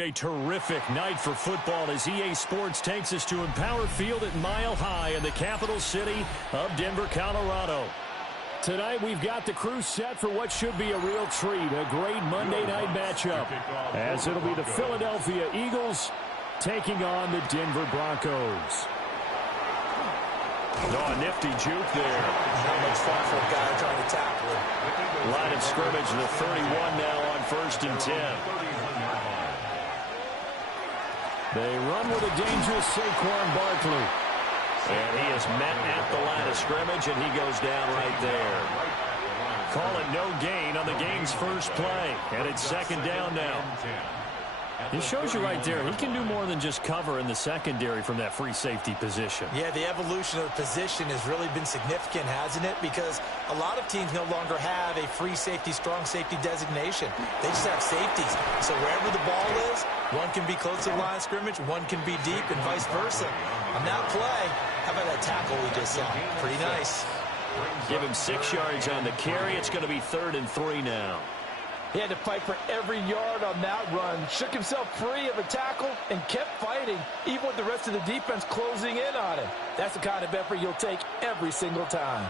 A terrific night for football as EA Sports takes us to Empower Field at Mile High in the capital city of Denver, Colorado. Tonight we've got the crew set for what should be a real treat, a great Monday night matchup, as it'll be the Philadelphia Eagles taking on the Denver Broncos. Oh, a nifty juke there. Not much fun for a guy trying to tackle him. Line of scrimmage, the 31 now on 1st and 10. They run with a dangerous Saquon Barkley. And he is met at the line of scrimmage, and he goes down right there. Call it no gain on the game's first play. And it's 2nd down now. It shows you right there, he can do more than just cover in the secondary from that free safety position. Yeah, the evolution of the position has really been significant, hasn't it? Because a lot of teams no longer have a free safety, strong safety designation. They just have safeties. So wherever the ball is, one can be close to the line of scrimmage, one can be deep, and vice versa. On that play, how about that tackle we just saw? Pretty nice. Give him 6 yards on the carry. It's going to be 3rd and 3 now. He had to fight for every yard on that run. Shook himself free of a tackle and kept fighting, even with the rest of the defense closing in on him. That's the kind of effort you'll take every single time.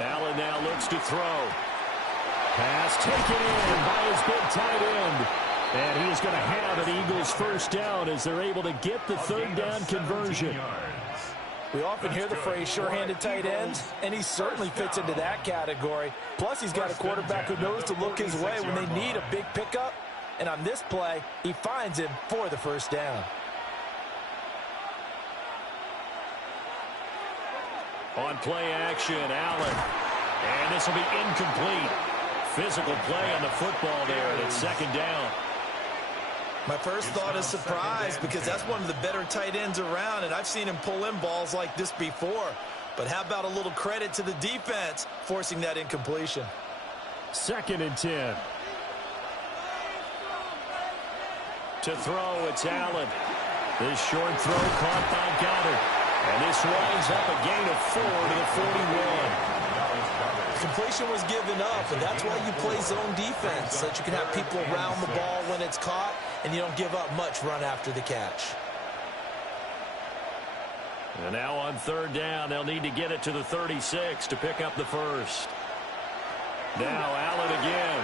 Allen now looks to throw. Pass taken in by his big tight end. And he is going to have an Eagles first down as they're able to get the 3rd down conversion. We often hear the phrase sure-handed tight ends, and he certainly fits into that category. Plus, he's got a quarterback who knows to look his way when they need a big pickup. And on this play, he finds him for the first down. On play action, Allen. And this will be incomplete. Physical play on the football there, and it's 2nd down. My first thought is surprise, because that's one of the better tight ends around, and I've seen him pull in balls like this before. But how about a little credit to the defense forcing that incompletion? 2nd and 10. To throw, it's Allen. This short throw caught by Goddard. And this winds up a gain of 4 to the 41. Completion was given up, and that's why you play zone defense, so that you can have people around the ball when it's caught, and you don't give up much run after the catch. And now on 3rd down, they'll need to get it to the 36 to pick up the first. Now Allen again.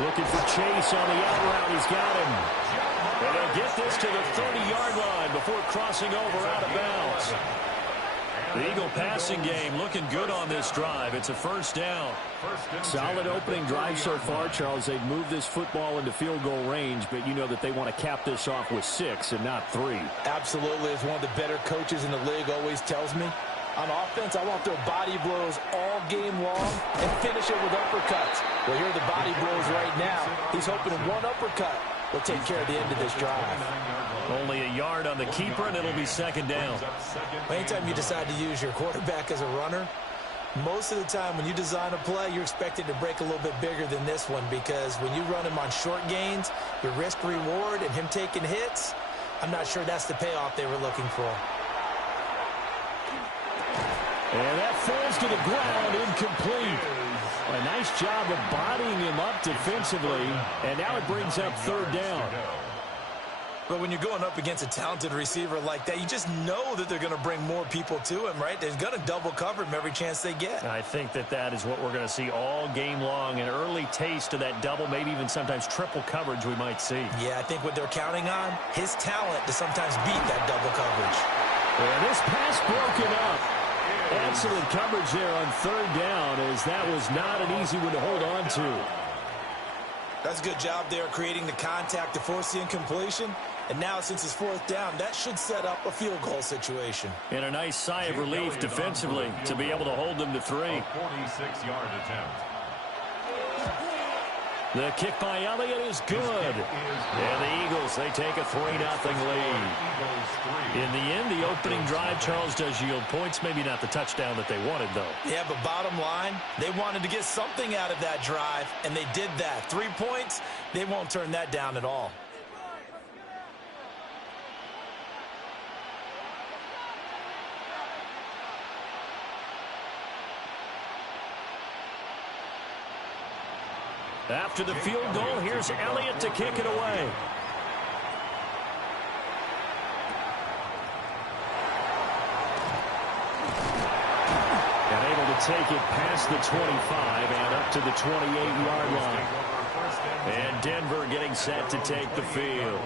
Looking for Chase on the out route. He's got him. And they'll get this to the 30-yard line before crossing over out of bounds. The Eagle passing game looking good on this drive. It's a first down. Solid opening drive so far, Charles. They've moved this football into field goal range, but you know that they want to cap this off with 6 and not 3. Absolutely. As one of the better coaches in the league always tells me, on offense, I want their body blows all game long and finish it with uppercuts. Well, here are the body blows right now. He's hoping one uppercut will take care of the end of this drive. Only a yard on the keeper, and it'll be second down. Anytime you decide to use your quarterback as a runner, most of the time when you design a play, you're expected to break a little bit bigger than this one, because when you run him on short gains, your risk-reward and him taking hits, I'm not sure that's the payoff they were looking for. And that falls to the ground, incomplete. A nice job of bodying him up defensively, and now it brings up third down. But when you're going up against a talented receiver like that, you just know that they're going to bring more people to him, right? They're going to double cover him every chance they get. I think that is what we're going to see all game long, an early taste of that double, maybe even sometimes triple coverage we might see. Yeah, I think what they're counting on, his talent to sometimes beat that double coverage. And this pass broken up. Excellent coverage there on third down, as that was not an easy one to hold on to. That's a good job there creating the contact to force the incompletion. And now, since it's fourth down, that should set up a field goal situation. And a nice sigh of relief defensively to be able to hold them to 3. 46-yard attempt. The kick by Elliott is good. And the Eagles, they take a 3-0 lead. In the end, the opening drive, Charles, does yield points. Maybe not the touchdown that they wanted, though. Yeah, but bottom line, they wanted to get something out of that drive, and they did that. 3 points, they won't turn that down at all. After the field goal, here's Elliott to kick it away. And able to take it past the 25 and up to the 28-yard line. And Denver getting set to take the field.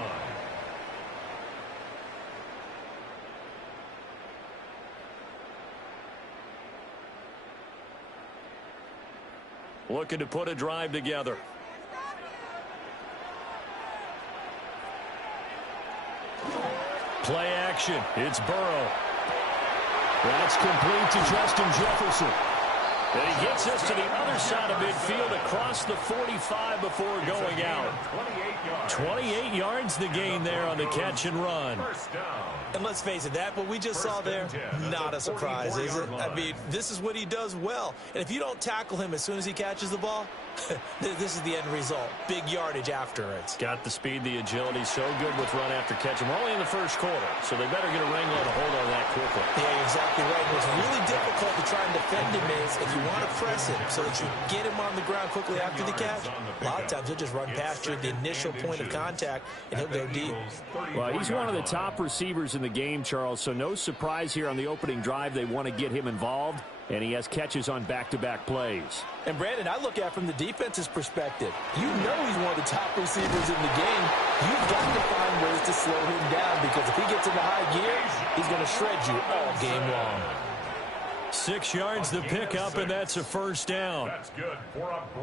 Looking to put a drive together. Play action. It's Burrow. That's complete to Justin Jefferson. And he gets us to the other side of midfield across the 45 before going out. 28 yards the gain there on the catch and run. And let's face it, that what we just saw there, not a surprise, is it? I mean, this is what he does well. And if you don't tackle him as soon as he catches the ball, this is the end result. Big yardage after it. Got the speed, the agility, so good with run after catch. And we're only in the first quarter, so they better get a wrangle and a hold on that quickly. Yeah, you're exactly right. What's really difficult to try and defend him is if you want to press him so that you get him on the ground quickly after the catch, a lot of times he'll just run past you at the initial point of contact, and he'll go deep. Well, he's one of the top receivers in the game, Charles, so no surprise here on the opening drive. They want to get him involved, and he has catches on back-to-back plays. And, Brandon, I look at it from the defense's perspective. You know he's one of the top receivers in the game. You've got to find ways to slow him down, because if he gets into high gear, he's going to shred you all game long. 6 yards the pickup, and that's a first down.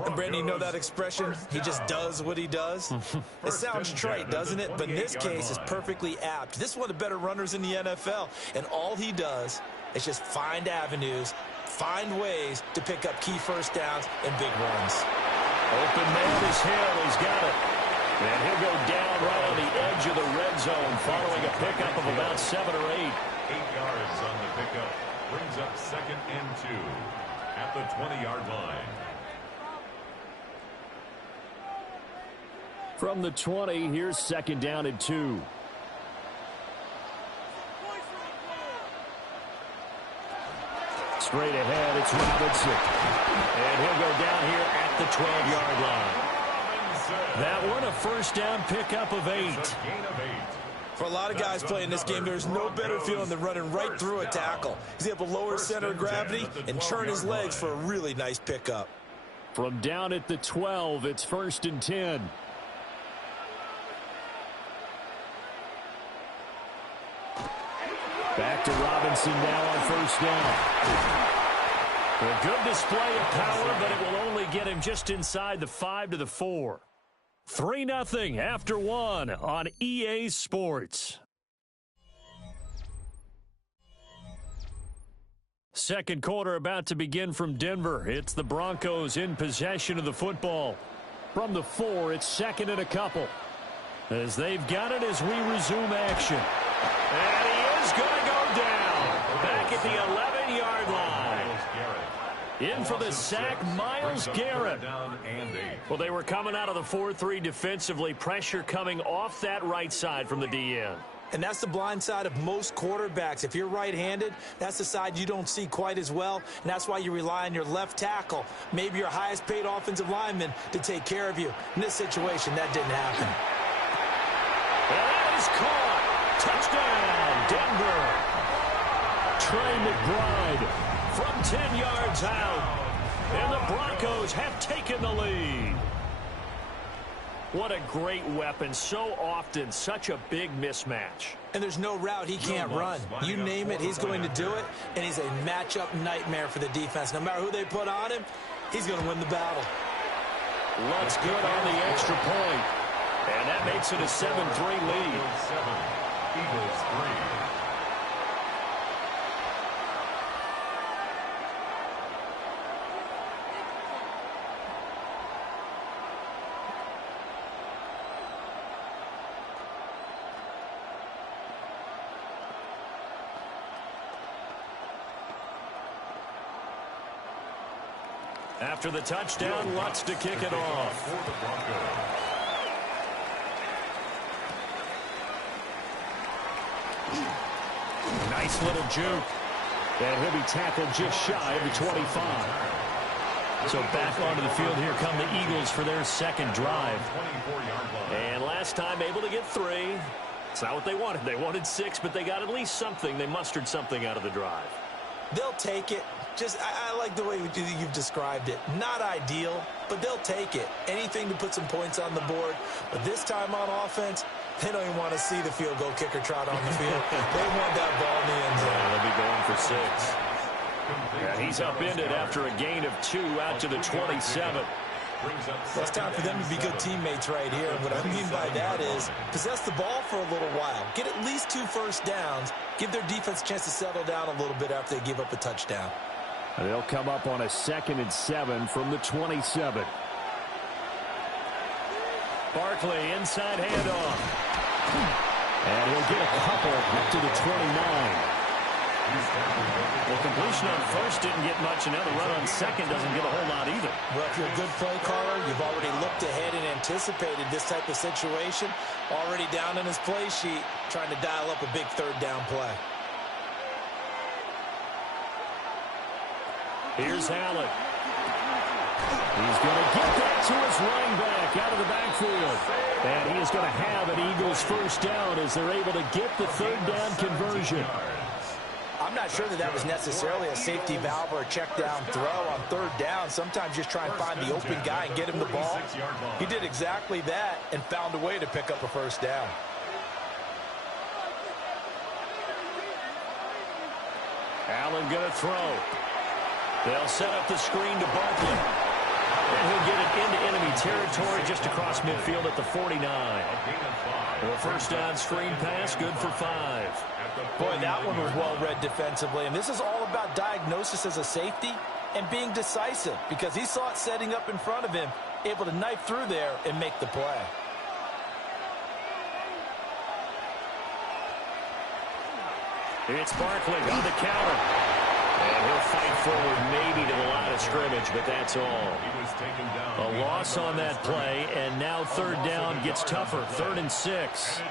And Brandon, you know that expression? He just does what he does? It sounds trite, doesn't it? But in this case, it's perfectly apt. This is one of the better runners in the NFL, and all he does is just find avenues, find ways to pick up key first downs and big runs. Open man is Hill. He's got it. And he'll go down right on the edge of the red zone following a pickup of about 7 or 8. 8 yards on the pickup. Brings up 2nd and 2 at the 20-yard line. From the 20, here's 2nd down and 2. Straight ahead, it's Robinson. And he'll go down here at the 12-yard line. That one, a first down pickup of 8. For a lot of guys playing this game, there's no better feeling than running right through a tackle. He's able to lower center of gravity and turn his legs for a really nice pickup. From down at the 12, it's 1st and 10. Back to Robinson now on first down. A good display of power, but it will only get him just inside the 5 to the 4. 3-0 after 1 on EA Sports. Second quarter about to begin from Denver. It's the Broncos in possession of the football. From the 4, it's second and a couple. As they've got it as we resume action. And he is going to go down. Back at the 11-yard line. In for the sack, Myles Garrett. Well, they were coming out of the 4-3 defensively. Pressure coming off that right side from the DN. And that's the blind side of most quarterbacks. If you're right-handed, that's the side you don't see quite as well, and that's why you rely on your left tackle, maybe your highest-paid offensive lineman, to take care of you. In this situation, that didn't happen. And that is caught. Touchdown, Denver. Trey McBride from 10 yards out. And the Broncos have taken the lead. What a great weapon. So often, such a big mismatch. And there's no route he can't run. You name it, he's going to do it. And he's a matchup nightmare for the defense. No matter who they put on him, he's going to win the battle. Looks good on the extra point. And that makes it a 7-3 lead. Eagles 3. After the touchdown, Lutz to kick it off. Nice little juke. And he'll be tackled just shy of the 25. So back onto the field here come the Eagles for their second drive. And last time able to get 3. It's not what they wanted. They wanted 6, but they got at least something. They mustered something out of the drive. They'll take it. I like the way you've described it. Not ideal, but they'll take it. Anything to put some points on the board. But this time on offense, they don't even want to see the field goal kicker trot on the field. They want that ball in the end zone. Yeah, they'll be going for 6. Yeah, he's upended after a gain of 2 out to the 27. Well, it's time for them to be good teammates right here. And what I mean by that is possess the ball for a little while. Get at least 2 first downs. Give their defense a chance to settle down a little bit after they give up a touchdown. And they'll come up on a 2nd and 7 from the 27. Barkley inside handoff. And he'll get a couple up to the 29. The completion on first didn't get much, and now the run on second doesn't get a whole lot either. Well, if you're a good play caller, you've already looked ahead and anticipated this type of situation. Already down in his play sheet, trying to dial up a big third down play. Here's Allen. He's going to get that to his running back out of the backfield. And he is going to have an Eagles first down as they're able to get the third down conversion. I'm not sure that was necessarily a safety valve or a check down throw on third down. Sometimes just try and find the open guy and get him the ball. He did exactly that and found a way to pick up a first down. Allen going to throw. They'll set up the screen to Barkley. And he'll get it into enemy territory just across midfield at the 49. The first down screen pass, good for 5. Boy, that one was well read defensively. And this is all about diagnosis as a safety and being decisive because he saw it setting up in front of him, able to knife through there and make the play. It's Barkley on the counter. And he'll fight forward maybe to the line of scrimmage, but that's all. A loss on that play, and now third down gets tougher, 3rd and 6.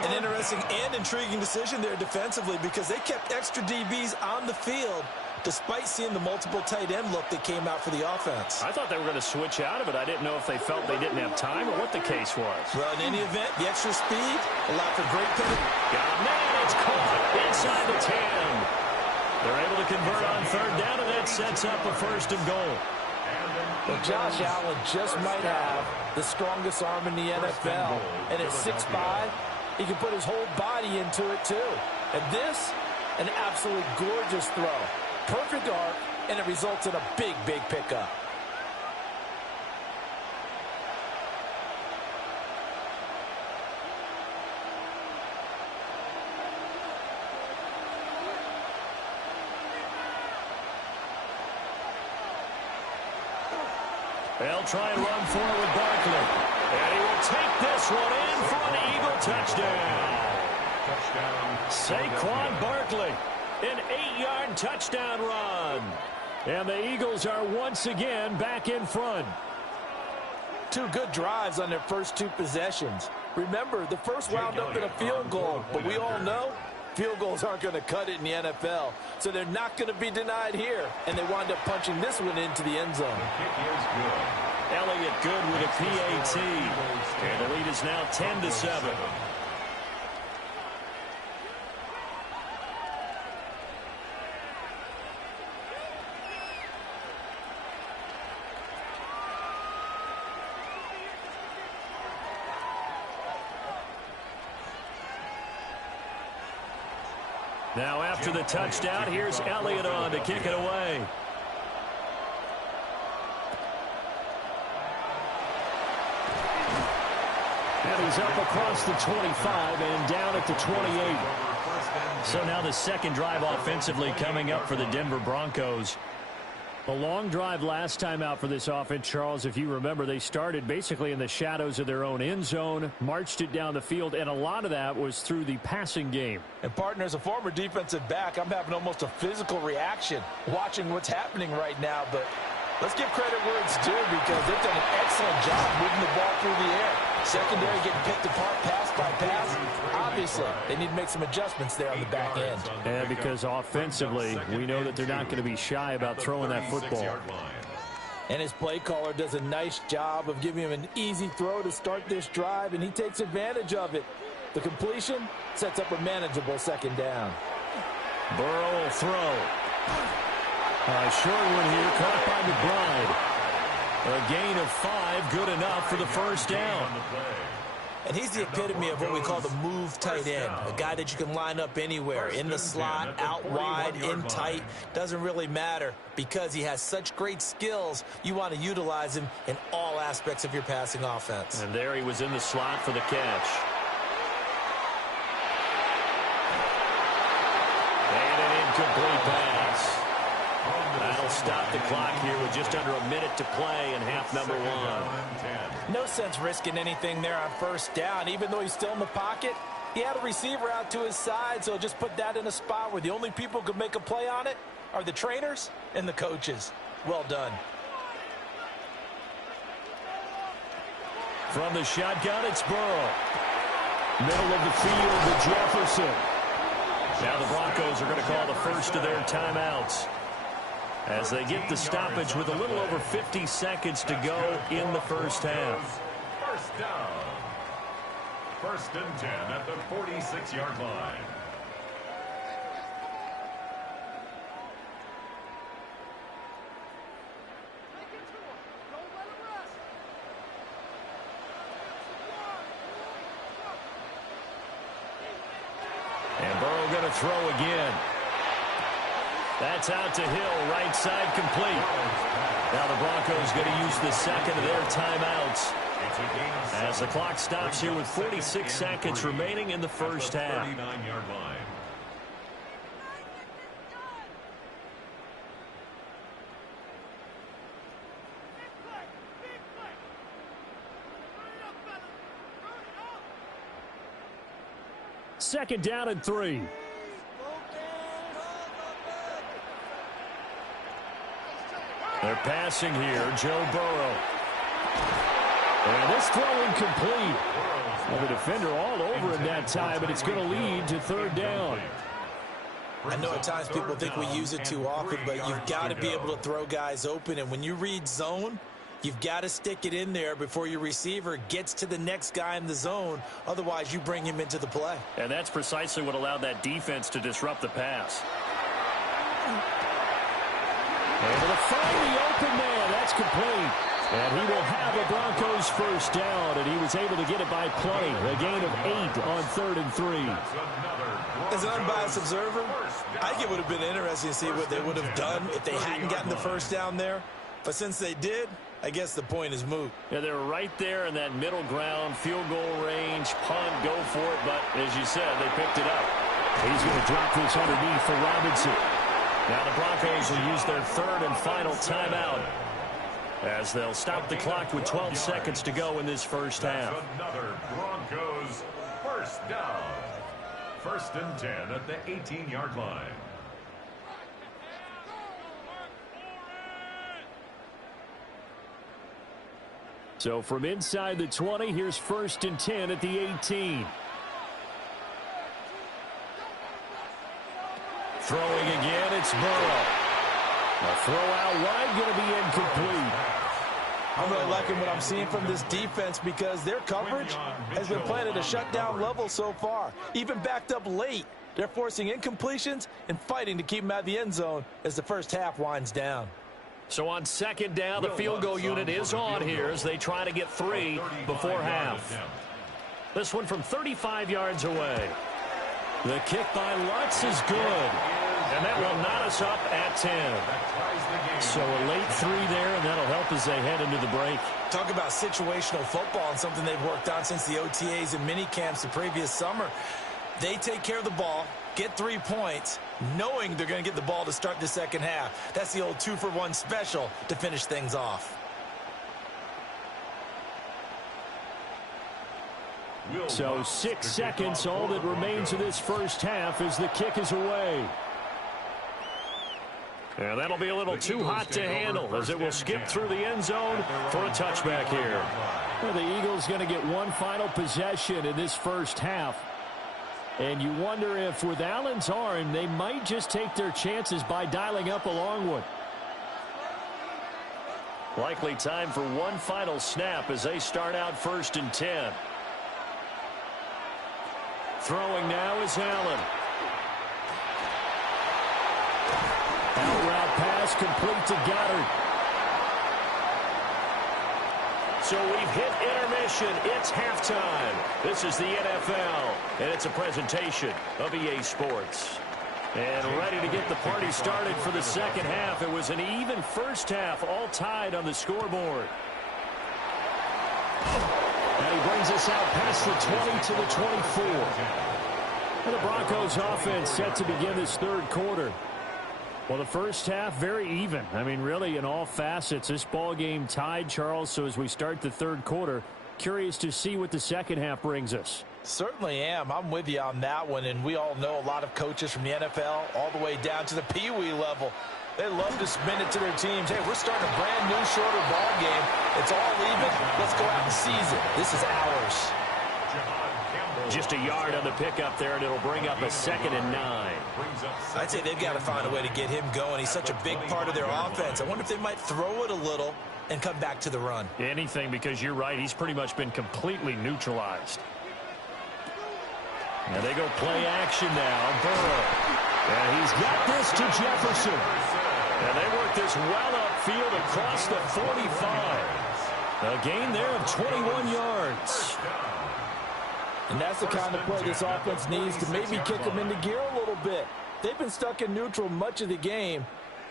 An interesting and intriguing decision there defensively because they kept extra DBs on the field despite seeing the multiple tight end look that came out for the offense. I thought they were going to switch out of it. I didn't know if they felt they didn't have time or what the case was. Well, in any event, the extra speed allowed for great penalty. Got a man, it's caught inside the 10. They're able to convert on third down, and that sets up a 1st and goal. Well, Josh Allen just might have the strongest arm in the NFL. And at 6'5", he can put his whole body into it, too. And this An absolutely gorgeous throw. Perfect arc, and it results in a big, big pickup. They'll try and run for it with Barkley. And he will take this one in for an Eagle touchdown. Saquon Barkley, an 8-yard touchdown run. And the Eagles are once again back in front. Two good drives on their first two possessions. Remember, the first wound up in a field goal, but we all know field goals aren't going to cut it in the NFL, so they're not going to be denied here, and they wind up punching this one into the end zone. Elliott good with a PAT, and the lead is now 10-7. Now after the touchdown, here's Elliott on to kick it away. And he's up across the 25 and down at the 28. So now the second drive offensively coming up for the Denver Broncos. A long drive last time out for this offense, Charles. If you remember, they started basically in the shadows of their own end zone, marched it down the field, and a lot of that was through the passing game. And, partner, as a former defensive back, I'm having almost a physical reaction watching what's happening right now. But let's give credit where it's due because they've done an excellent job moving the ball through the air. Secondary getting picked apart pass by pass. Obviously, they need to make some adjustments there on the back end. And because offensively, we know that they're not going to be shy about throwing that football. And his play caller does a nice job of giving him an easy throw to start this drive, and he takes advantage of it. The completion sets up a manageable second down. Burrow will throw. A short one here, caught by McBride. A gain of 5, good enough for the first down. And he's the epitome of what we call the move tight end, a guy that you can line up anywhere, in the slot, out wide, in tight. Doesn't really matter because he has such great skills. You want to utilize him in all aspects of your passing offense. And there he was in the slot for the catch. And an incomplete pass. That'll stop the clock here with just under a minute to play in half number 1. No sense risking anything there on first down. Even though he's still in the pocket, he had a receiver out to his side, so just put that in a spot where the only people who could make a play on it are the trainers and the coaches. Well done. From the shotgun, it's Burrow. Middle of the field to Jefferson. Now the Broncos are going to call the first of their timeouts as they get the stoppage with a little over 50 seconds to go in the first half. First down. 1st and 10 at the 46-yard line. And Burrow going to throw again. That's out to Hill, right side complete. Now the Broncos going to use the second of their timeouts as the clock stops here with 46 seconds remaining in the first half. 39-yard line. Second down and 3. They're passing here, Joe Burrow. And this throw incomplete. Well, the defender all over him that time, but it's going to lead to 3rd down. I know at times people think we use it too often, but you've got to be able to throw guys open. And when you read zone, you've got to stick it in there before your receiver gets to the next guy in the zone. Otherwise, you bring him into the play. And that's precisely what allowed that defense to disrupt the pass. Able to find the open man. That's complete. And he will have a Broncos first down, and he was able to get it by plenty. A gain of 8 on 3rd and 3. As an unbiased observer, I think it would have been interesting to see what they would have done if they hadn't gotten the first down there. But since they did, I guess the point is moot. Yeah, they're right there in that middle ground, field goal range, punt, go for it. But as you said, they picked it up. He's going to drop this underneath for Robinson. Now the Broncos will use their 3rd and final timeout, as they'll stop the clock with 12 seconds to go in this first half. Another Broncos first down. 1st and 10 at the 18-yard line. So from inside the 20, here's 1st and 10 at the 18. Throwing again, it's Burrow. A throw out wide, going to be incomplete. I'm really liking what I'm seeing from this defense because their coverage has been playing at a shutdown level so far. Even backed up late, they're forcing incompletions and fighting to keep them out of the end zone as the first half winds down. So on 2nd down, the field goal unit is on here as they try to get 3 before half. This one from 35 yards away. The kick by Lutz is good. And that will knot us up at 10. So a late 3 there, and that'll help as they head into the break. Talk about situational football and something they've worked on since the OTAs and mini camps the previous summer. They take care of the ball, get 3 points, knowing they're going to get the ball to start the second half. That's the old 2-for-1 special to finish things off. So 6 seconds, all that remains of this first half as the kick is away. And that'll be a little too hot to handle as it will skip through the end zone for a touchback here. Well, the Eagles going to get one final possession in this first half. And you wonder if with Allen's arm, they might just take their chances by dialing up a long one. Likely time for one final snap as they start out 1st and 10. Throwing now is Allen. Out route pass complete to Goddard. So we've hit intermission. It's halftime. This is the NFL, and it's a presentation of EA Sports. And ready to get the party started for the second half. It was an even first half, all tied on the scoreboard. And he brings us out past the 20 to the 24. And the Broncos offense set to begin this 3rd quarter. Well, the first half, very even. I mean, really, in all facets, this ball game tied, Charles. So as we start the 3rd quarter, curious to see what the second half brings us. Certainly am. I'm with you on that one. And we all know a lot of coaches from the NFL all the way down to the Pee-wee level. They love to spin it to their teams. Hey, we're starting a brand new, shorter ball game. It's all even. Let's go out and seize it. This is ours. Just a yard on the pickup there, and it'll bring up a 2nd and 9. I'd say they've got to find a way to get him going. He's such a big part of their offense. I wonder if they might throw it a little and come back to the run. Anything, because you're right. He's pretty much been completely neutralized. And they go play action now. Burrow. And he's got this to Jefferson. And they work this well upfield across the 45. A gain there of 21 yards. And that's the kind of play this offense needs to maybe kick them into gear a little bit. They've been stuck in neutral much of the game.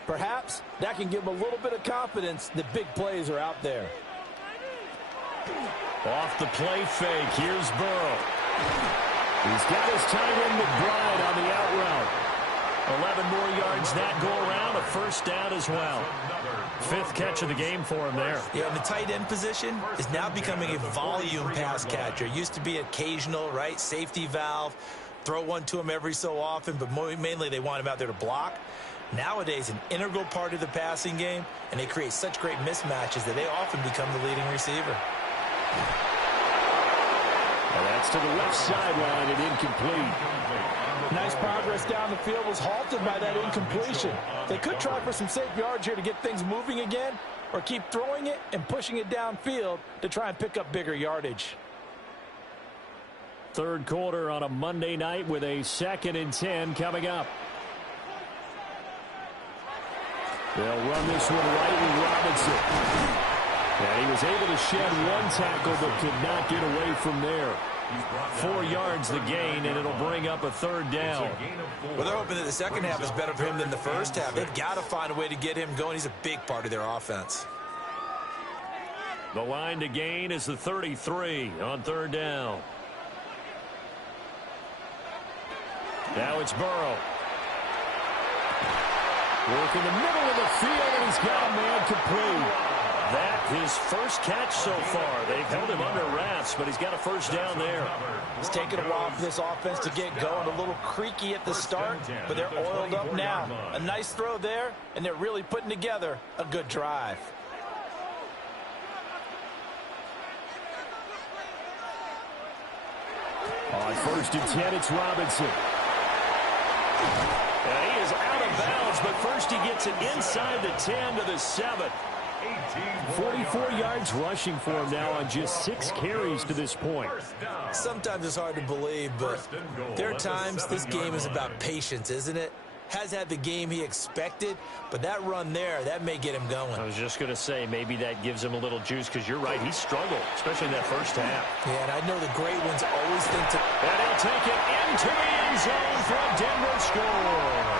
Perhaps that can give them a little bit of confidence that big plays are out there. Off the play fake, here's Burrow. He's got his tight end McBride on the out route. 11 more yards that go around, a first down as well. 5th catch of the game for him there. Yeah, and the tight end position is now becoming a volume pass catcher. It used to be occasional, right? Safety valve. Throw one to him every so often, but mainly they want him out there to block. Nowadays, an integral part of the passing game, and they create such great mismatches that they often become the leading receiver. Well, that's to the left sideline and incomplete. Nice progress down the field was halted by that incompletion. They could try for some safe yards here to get things moving again, or keep throwing it and pushing it downfield to try and pick up bigger yardage. 3rd quarter on a Monday night with a 2nd and 10 coming up. They'll run this one right with Robinson. And he was able to shed one tackle but could not get away from there. 4 yards the gain, and it'll bring up a third down. Well, they're hoping that the second half is better for him than the first half. They've got to find a way to get him going. He's a big part of their offense. The line to gain is the 33 on third down. Now it's Burrow. Work in the middle of the field, and he's got a man complete. That his first catch so far. They've held him under wraps, but he's got a first down there. It's taken a while for this offense to get going. A little creaky at the start, but they're oiled up now. A nice throw there, and they're really putting together a good drive. On 1st and 10, it's Robinson. And he is out of bounds, but first he gets it inside the 10 to the 7. 44 yards rushing for him now on just 6 carries to this point. Sometimes it's hard to believe, but there are times this game is about patience, isn't it? Has had the game he expected, but that run there, that may get him going. I was just going to say, maybe that gives him a little juice, because you're right, he struggled, especially in that first half. Yeah, and I know the great ones always think to... And he'll take it into the end zone for a Denver score.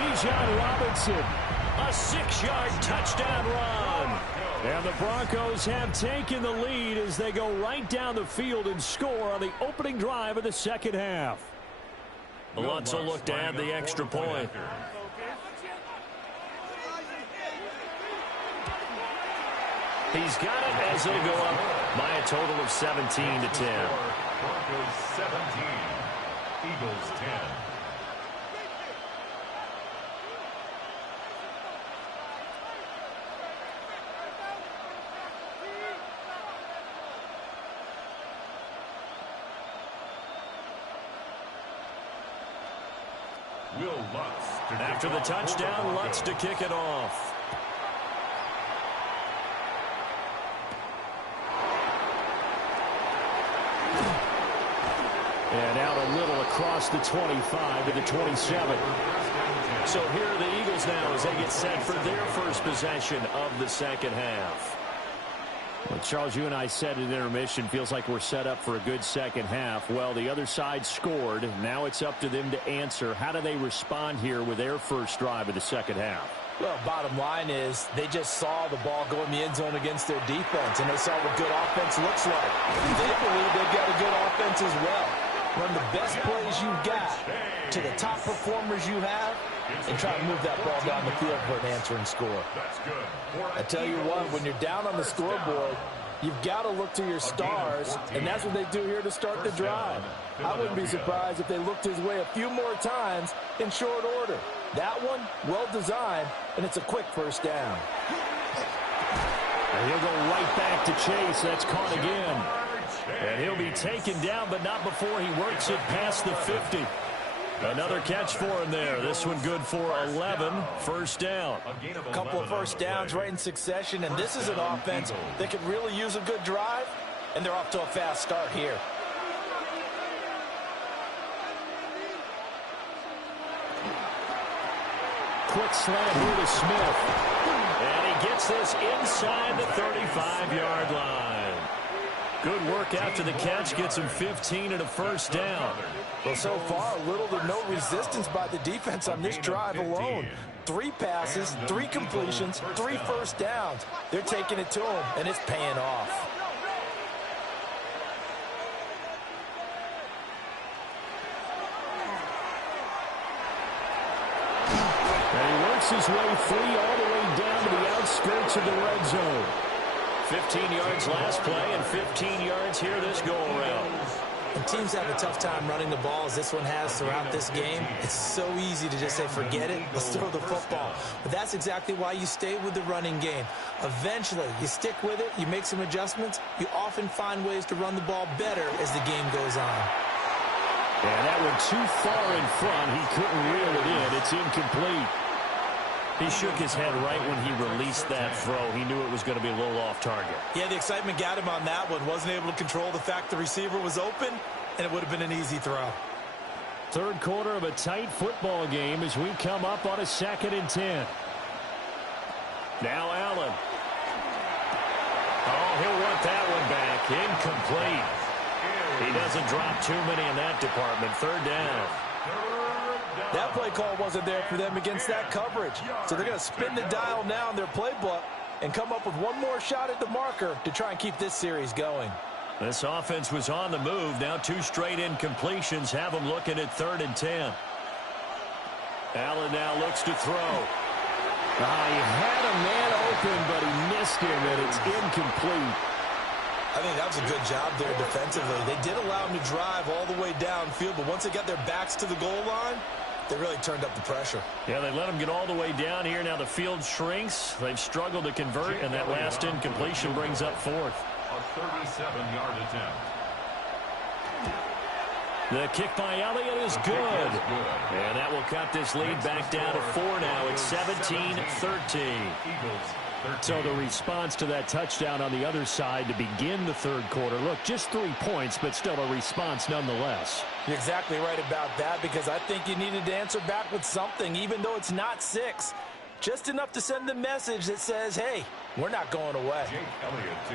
Bijan Robinson, a 6-yard touchdown run. And the Broncos have taken the lead as they go right down the field and score on the opening drive of the second half. Lutz will look to add the extra point. He's got it as it'll go up by a total of 17 to 10. Broncos 17, Eagles 10. After the touchdown, Lutz to kick it off. And out a little across the 25 to the 27. So here are the Eagles now as they get set for their first possession of the second half. Well, Charles, you and I said in intermission, feels like we're set up for a good second half. Well, the other side scored. Now it's up to them to answer. How do they respond here with their first drive of the second half? Well, bottom line is they just saw the ball go in the end zone against their defense, and they saw what good offense looks like. They believe they've got a good offense as well. Run the best plays you've got to the top performers you have and try to move that ball down the field for an answering score. I tell you what, when you're down on the scoreboard, you've got to look to your stars, and that's what they do here to start the drive. I wouldn't be surprised if they looked his way a few more times in short order. That one, well designed, and it's a quick first down. And he'll go right back to Chase. That's caught again. And he'll be taken down, but not before he works it past the 50. Another catch for him there. This one good for 11. First down. A couple of first downs right in succession, and this is an offense that could really use a good drive, and they're off to a fast start here. Quick slant here to Smith. And he gets this inside the 35-yard line. Good work after the catch. Gets him 15 and a first down. Well, so far, little to no resistance by the defense on this drive alone. 3 passes, 3 completions, 3 first downs. They're taking it to him, and it's paying off. And he works his way free all the way down to the outskirts of the red zone. 15 yards last play and 15 yards here this go-around. And teams have a tough time running the ball as this one has throughout this game. It's so easy to just say, forget it, let's throw the football. But that's exactly why you stay with the running game. Eventually, you stick with it, you make some adjustments, you often find ways to run the ball better as the game goes on. And that one too far in front. He couldn't reel it in. It's incomplete. He shook his head right when he released that throw. He knew it was going to be a little off target. Yeah, the excitement got him on that one. Wasn't able to control the fact the receiver was open, and it would have been an easy throw. Third quarter of a tight football game as we come up on a 2nd and 10. Now Allen. Oh, he'll want that one back. Incomplete. He doesn't drop too many in that department. Third down. That play call wasn't there for them against that coverage. So they're going to spin the dial now in their playbook and come up with one more shot at the marker to try and keep this series going. This offense was on the move. Now 2 straight incompletions have them looking at 3rd and 10. Allen now looks to throw. He had a man open, but he missed him, and it's incomplete. I think that was a good job there defensively. They did allow him to drive all the way downfield, but once they got their backs to the goal line, they really turned up the pressure. Yeah, they let him get all the way down here. Now the field shrinks. They've struggled to convert, and that last incompletion brings up 4th. A 37-yard attempt. The kick by Elliott is good. And that will cut this lead back down to 4 now. It's 17-13. So the response to that touchdown on the other side to begin the 3rd quarter. Look, just 3 points, but still a response nonetheless. You're exactly right about that, because I think you needed to answer back with something, even though it's not 6. Just enough to send the message that says, hey, we're not going away.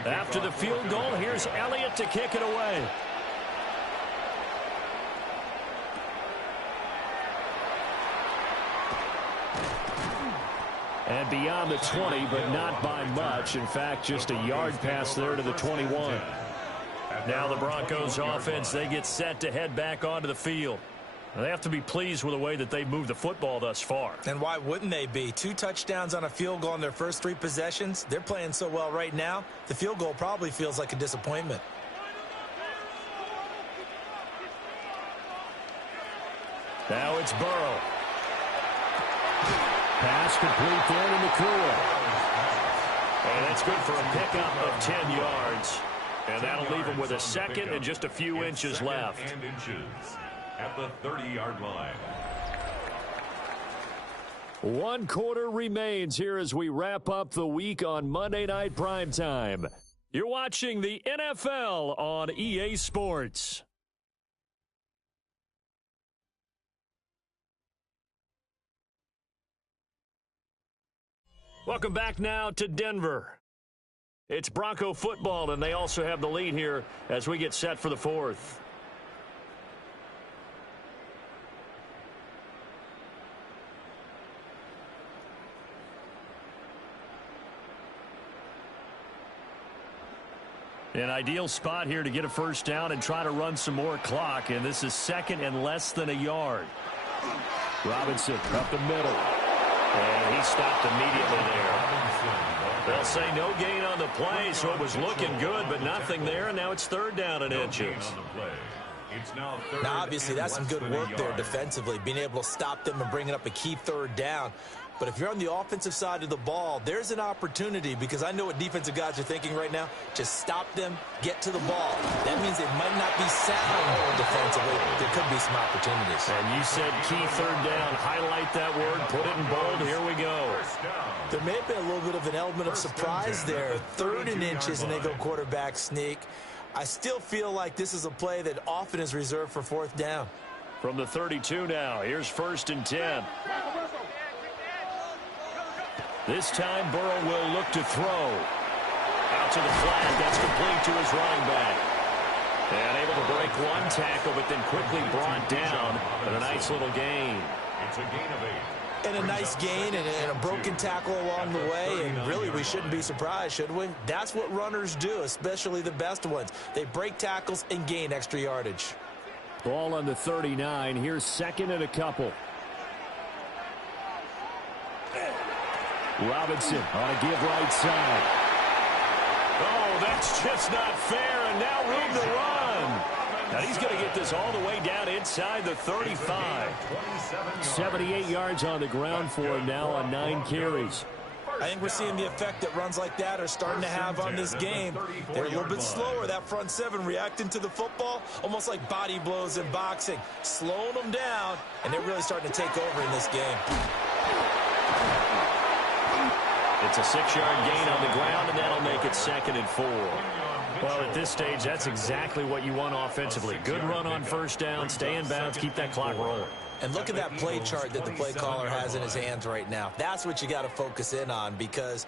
After the field goal, here's Elliott to kick it away. And beyond the 20, but not by much. In fact, just a yard pass there to the 21. Now the Broncos offense, they get set to head back onto the field. They have to be pleased with the way that they've moved the football thus far. And why wouldn't they be? 2 touchdowns on a field goal in their first 3 possessions. They're playing so well right now, the field goal probably feels like a disappointment. Now it's Burrow. Pass complete there to Nakua. And that's good for a pickup of 10 yards. And that'll leave him with a 2nd and just a few inches left. At the 30-yard line. 1 quarter remains here as we wrap up the week on Monday Night Primetime. You're watching the NFL on EA Sports. Welcome back now to Denver. It's Bronco football, and they also have the lead here as we get set for the 4th. An ideal spot here to get a first down and try to run some more clock, and this is 2nd and less than a yard. Robinson up the middle. And he stopped immediately there. They'll say no gain on the play, so it was looking good, but nothing there, and now it's 3rd down and inches. Now, obviously, that's some good work there defensively, being able to stop them and bringing up a key 3rd down. But if you're on the offensive side of the ball, there's an opportunity, because I know what defensive guys are thinking right now. Just stop them, get to the ball. That means they might not be sound defensively. There could be some opportunities. And you said key 3rd down. Highlight that word. Put it in bold. Here we go. There may have been a little bit of an element of surprise there. 3rd and inches, and they go quarterback sneak. I still feel like this is a play that often is reserved for 4th down. From the 32 now, here's 1st and 10. This time, Burrow will look to throw. Out to the flat. That's complete to his running back. And able to break 1 tackle, but then quickly brought down. But a nice little gain. It's a gain of 8. And a nice gain and a broken tackle along the way. And really, we shouldn't be surprised, should we? That's what runners do, especially the best ones. They break tackles and gain extra yardage. Ball on the 39. Here's 2nd and a couple. Robinson on a give right side. Oh, that's just not fair, and now room to run. Now he's going to get this all the way down inside the 35. 78 yards on the ground for him now on 9 carries. I think we're seeing the effect that runs like that are starting to have on this game. They're a little bit slower, that front 7 reacting to the football, almost like body blows in boxing, slowing them down, and they're really starting to take over in this game. It's a 6-yard gain on the ground, and that'll make it 2nd and 4. Well, at this stage, that's exactly what you want offensively. Good run on first down, stay in bounds, keep that clock rolling. And look at that play chart that the play caller has in his hands right now. That's what you got to focus in on, because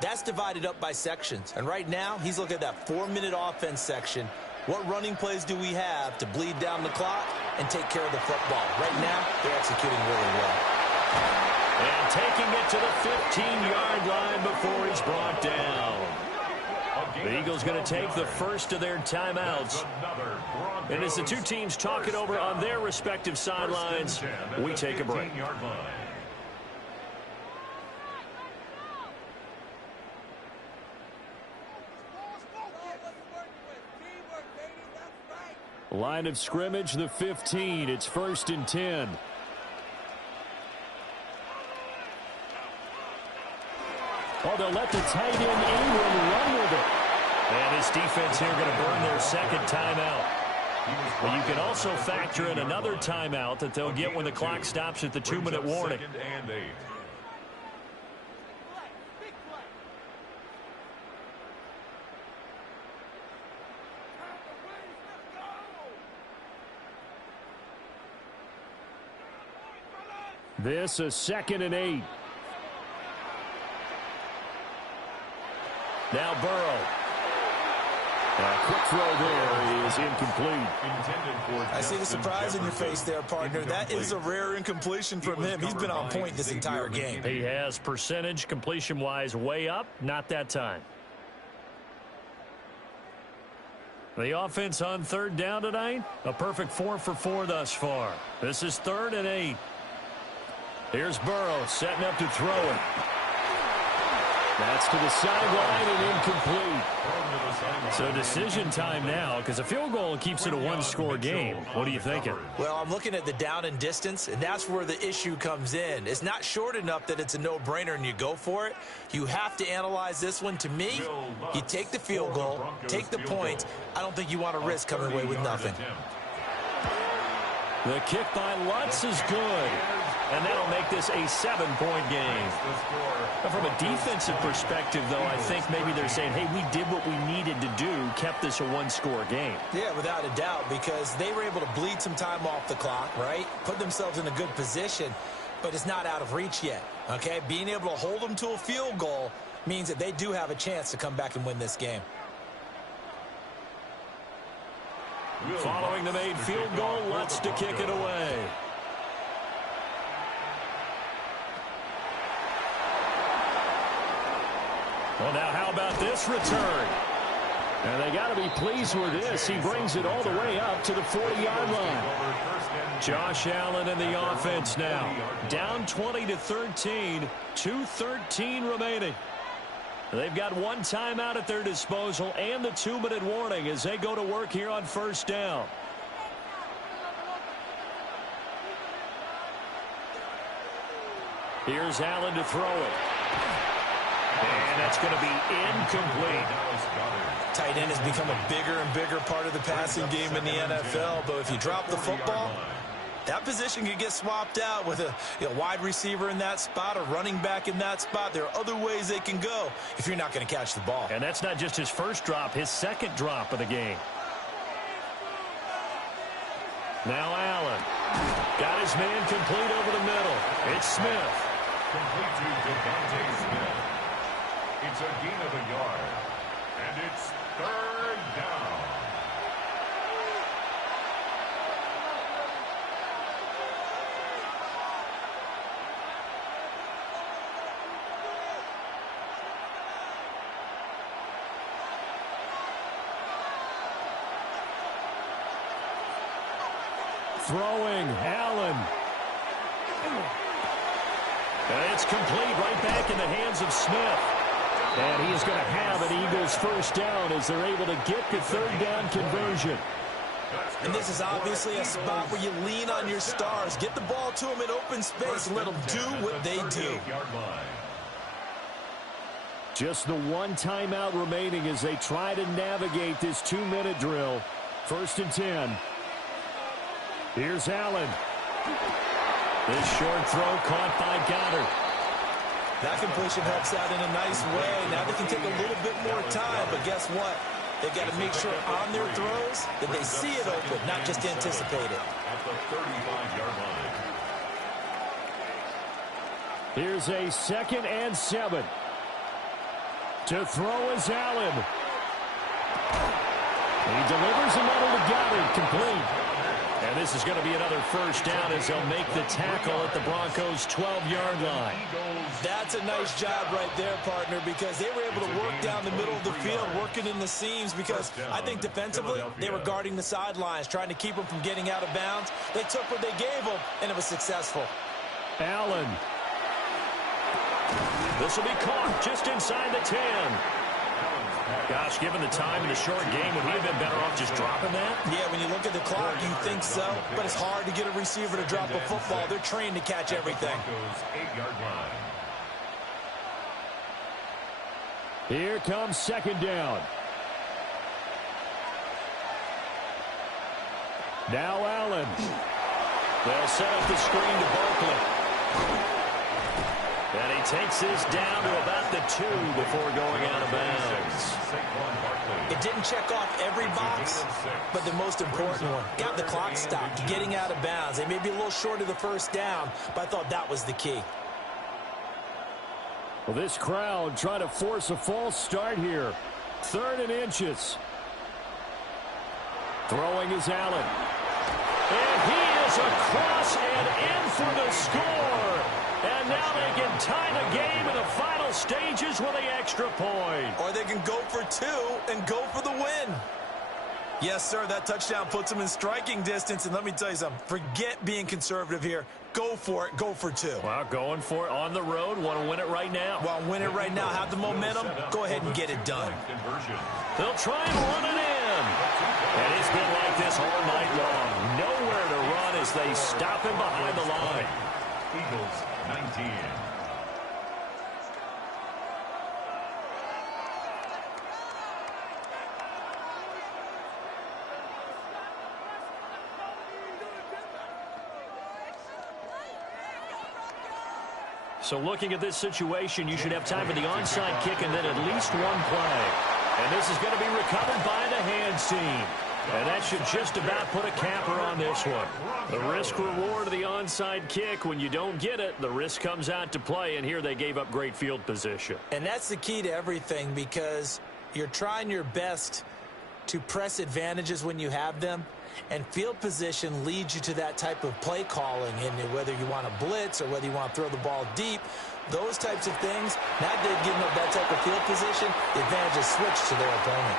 That's divided up by sections. And right now, he's looking at that 4-minute offense section. What running plays do we have to bleed down the clock and take care of the football? Right now, they're executing really well. And taking it to the 15-yard line before he's brought down. The Eagles going to take the first of their timeouts. And as the two teams talk it over on their respective sidelines, we take a break. Line of scrimmage, the 15. It's 1st and 10. Oh, they'll let the tight end Ingram run with it. And his defense here going to burn their second timeout. But you can also factor in another timeout that they'll get when the clock stops at the 2-minute warning. This is 2nd and 8. Now Burrow. A quick throw there is incomplete. I see the surprise in your face there, partner. That is a rare incompletion from him. He's been on point this entire game. He has percentage completion-wise way up. Not that time. The offense on 3rd down tonight, a perfect 4 for 4 thus far. This is 3rd and 8. Here's Burrow setting up to throw it. That's to the sideline and incomplete. So decision time now, because a field goal keeps it a one-score game. What are you thinking? Well, I'm looking at the down and distance, and that's where the issue comes in. It's not short enough that it's a no-brainer and you go for it. You have to analyze this one. To me, you take the field goal, take the points. I don't think you want to risk coming away with nothing. The kick by Lutz is good. And that'll make this a 7-point game. But from a defensive perspective, though, I think maybe they're saying, hey, we did what we needed to do, kept this a one-score game. Yeah, without a doubt, because they were able to bleed some time off the clock, right? Put themselves in a good position, but it's not out of reach yet, okay? Being able to hold them to a field goal means that they do have a chance to come back and win this game. Following the made field goal, Lutz to kick it away. Well, now how about this return? And they got to be pleased with this. He brings it all the way up to the 40-yard line. Josh Allen and the offense now. Down 20-13, 2:13 remaining. They've got one timeout at their disposal and the 2-minute warning as they go to work here on 1st down. Here's Allen to throw it. And that's going to be incomplete. Tight end has become a bigger and bigger part of the passing game in the NFL, but if you drop the football, that position could get swapped out with a wide receiver in that spot, a running back in that spot. There are other ways they can go if you're not going to catch the ball. And that's not just his first drop, his second drop of the game. Now Allen. Got his man complete over the middle. It's Smith. Complete to Devontae Smith. It's a gain of a yard. And it's 3rd down. Throwing, Allen. And it's complete right back in the hands of Smith. And he is going to have an Eagles 1st down as they're able to get the 3rd down conversion. And this is obviously a spot where you lean on your stars. Get the ball to them in open space and let them do what they do. Just the one timeout remaining as they try to navigate this 2-minute drill. 1st and 10. Here's Allen. This short throw caught by Goddard. That completion helps out in a nice way. Now they can take a little bit more time, but guess what? They've got to make sure on their throws that they see it open, not just anticipate it. At the 35-yard line. Here's a 2nd and 7. To throw is Allen. He delivers another to Goddard, complete. And this is going to be another first down as they'll make the tackle at the Broncos' 12-yard line. That's a nice job right there, partner, because they were able to work down the middle of the field, working in the seams, because I think defensively they were guarding the sidelines, trying to keep them from getting out of bounds. They took what they gave them, and it was successful. Allen. This will be caught just inside the 10. Gosh, given the time in the short game, would he have been better off just dropping that? Yeah, when you look at the clock, you think so. But it's hard to get a receiver to drop a football. They're trained to catch everything. Here comes second down. Now Allen. They'll set up the screen to Barkley. And he takes this down to about the 2 before going out of bounds. It didn't check off every box, but the most important one. Got the clock stopped, getting out of bounds. They may be a little short of the first down, but I thought that was the key. Well, this crowd trying to force a false start here. 3rd and inches. Throwing is Allen. And he is across and in for the score. And now they can tie the game in the final stages with the extra point. Or they can go for 2 and go for the win. Yes, sir, that touchdown puts them in striking distance. And let me tell you something, forget being conservative here. Go for it, go for 2. Well, going for it on the road. Want to win it right now. Well, win it right now, have the momentum. Go ahead and get it done. They'll try and run it in. And it's been like this all night long. Nowhere to run as they stop him behind the line. Eagles 19. So looking at this situation, you should have time for the onside kick and then at least one play. And this is going to be recovered by the hands team. And that should just about put a capper on this one. The risk-reward of the onside kick, when you don't get it, the risk comes out to play, and here they gave up great field position. And that's the key to everything, because you're trying your best to press advantages when you have them, and field position leads you to that type of play calling, and whether you want to blitz or whether you want to throw the ball deep, those types of things, now they've given up that type of field position, the advantage is switched to their opponent.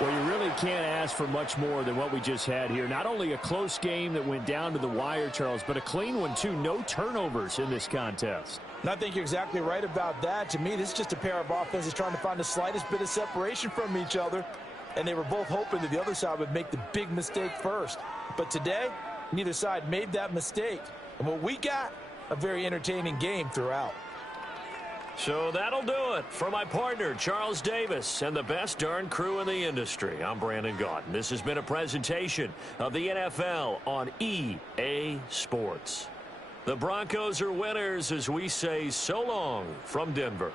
Well, you really can't ask for much more than what we just had here. Not only a close game that went down to the wire, Charles, but a clean one, too. No turnovers in this contest. And I think you're exactly right about that. To me, this is just a pair of offenses trying to find the slightest bit of separation from each other. And they were both hoping that the other side would make the big mistake first. But today, neither side made that mistake. And what we got, a very entertaining game throughout. So that'll do it for my partner, Charles Davis, and the best darn crew in the industry. I'm Brandon Gaudin. This has been a presentation of the NFL on EA Sports. The Broncos are winners as we say so long from Denver.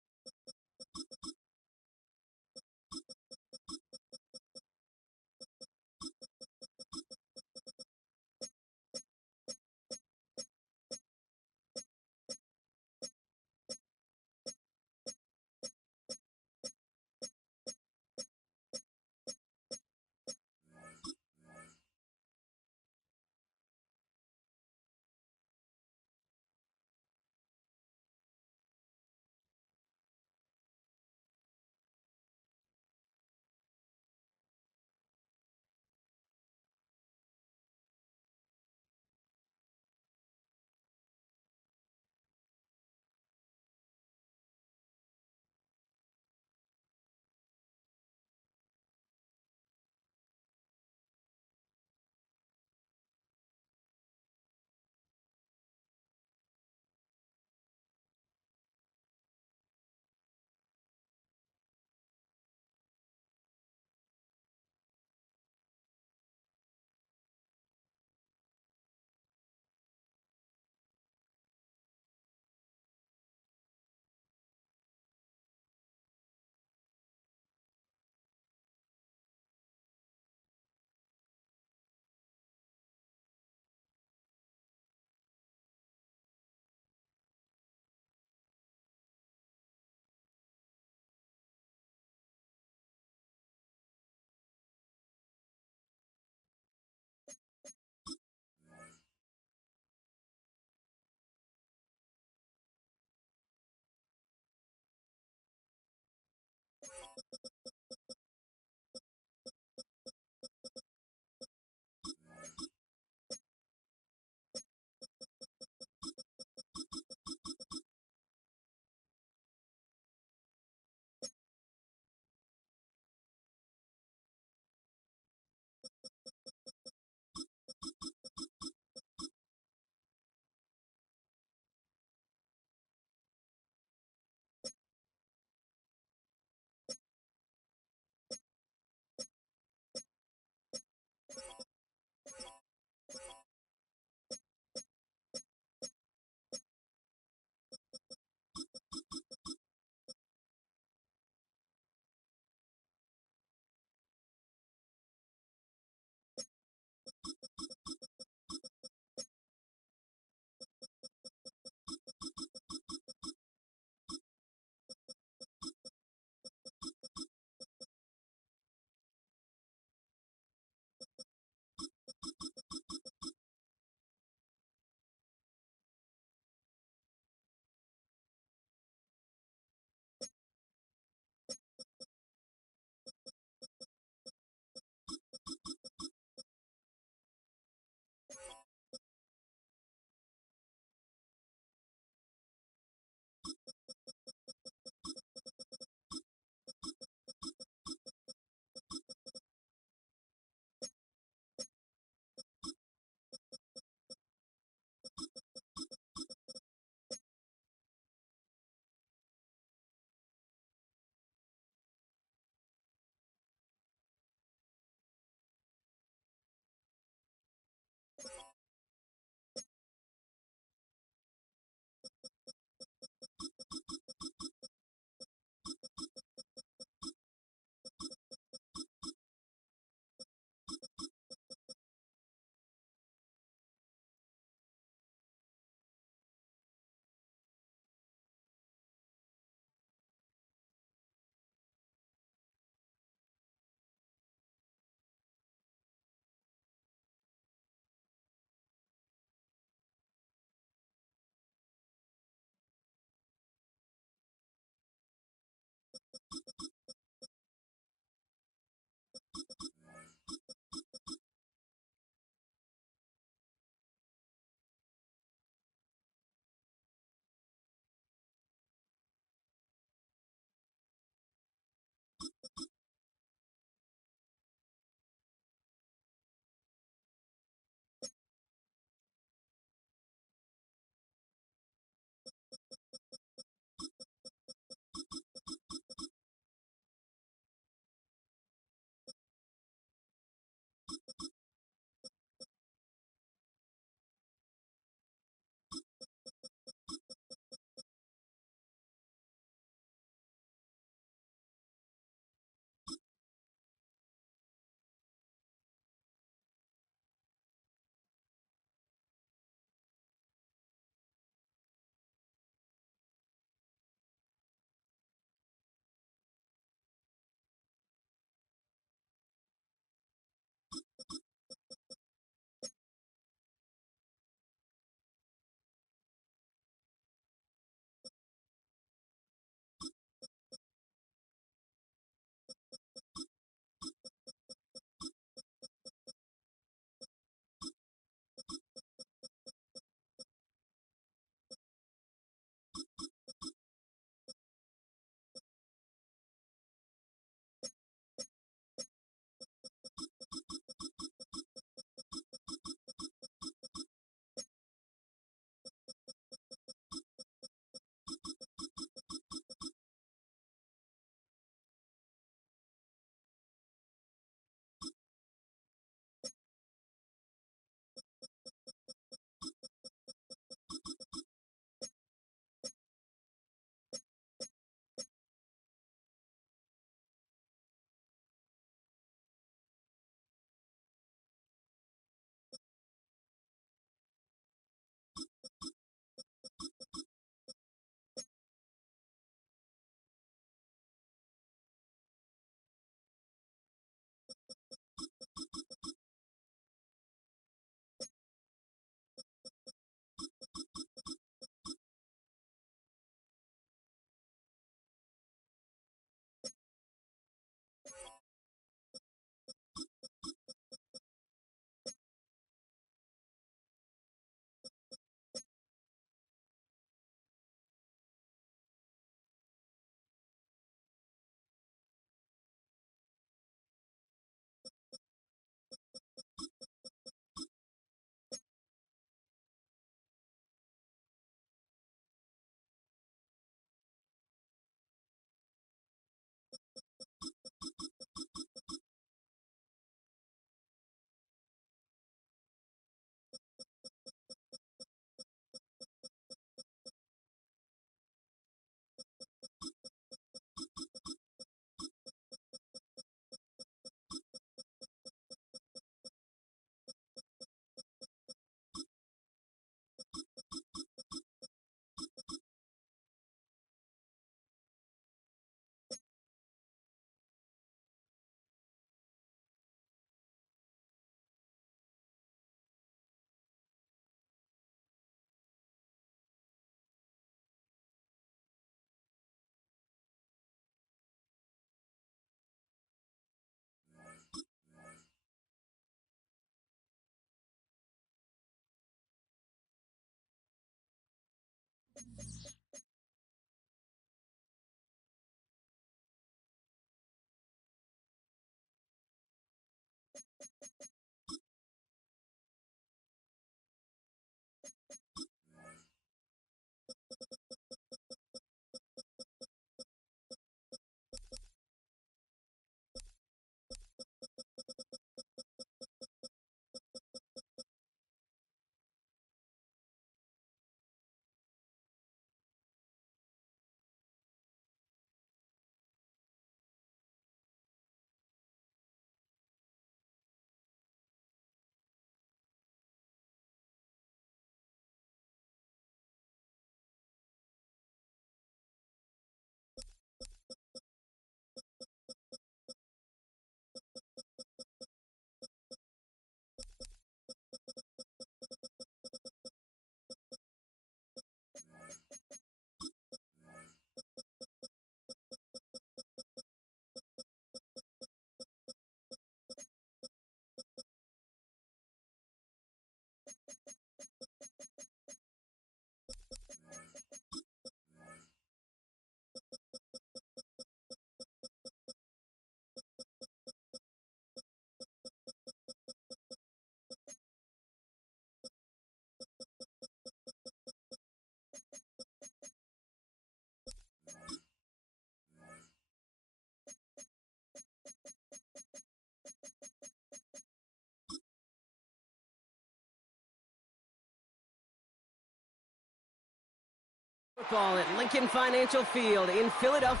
Football at Lincoln Financial Field in Philadelphia.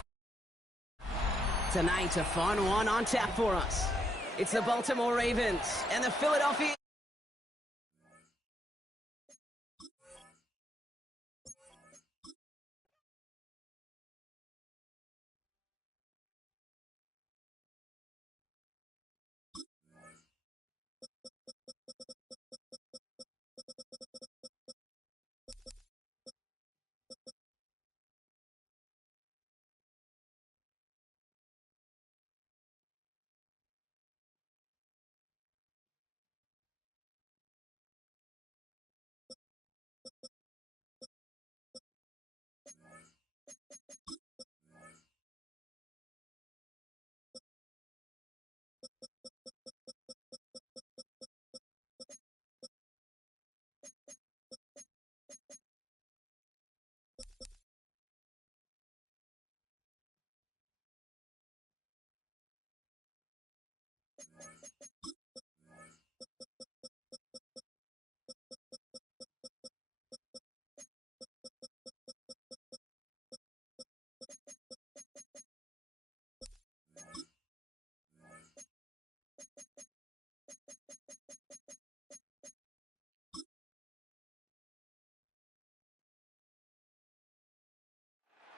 Tonight, a fun one on tap for us. It's the Baltimore Ravens and the Philadelphia.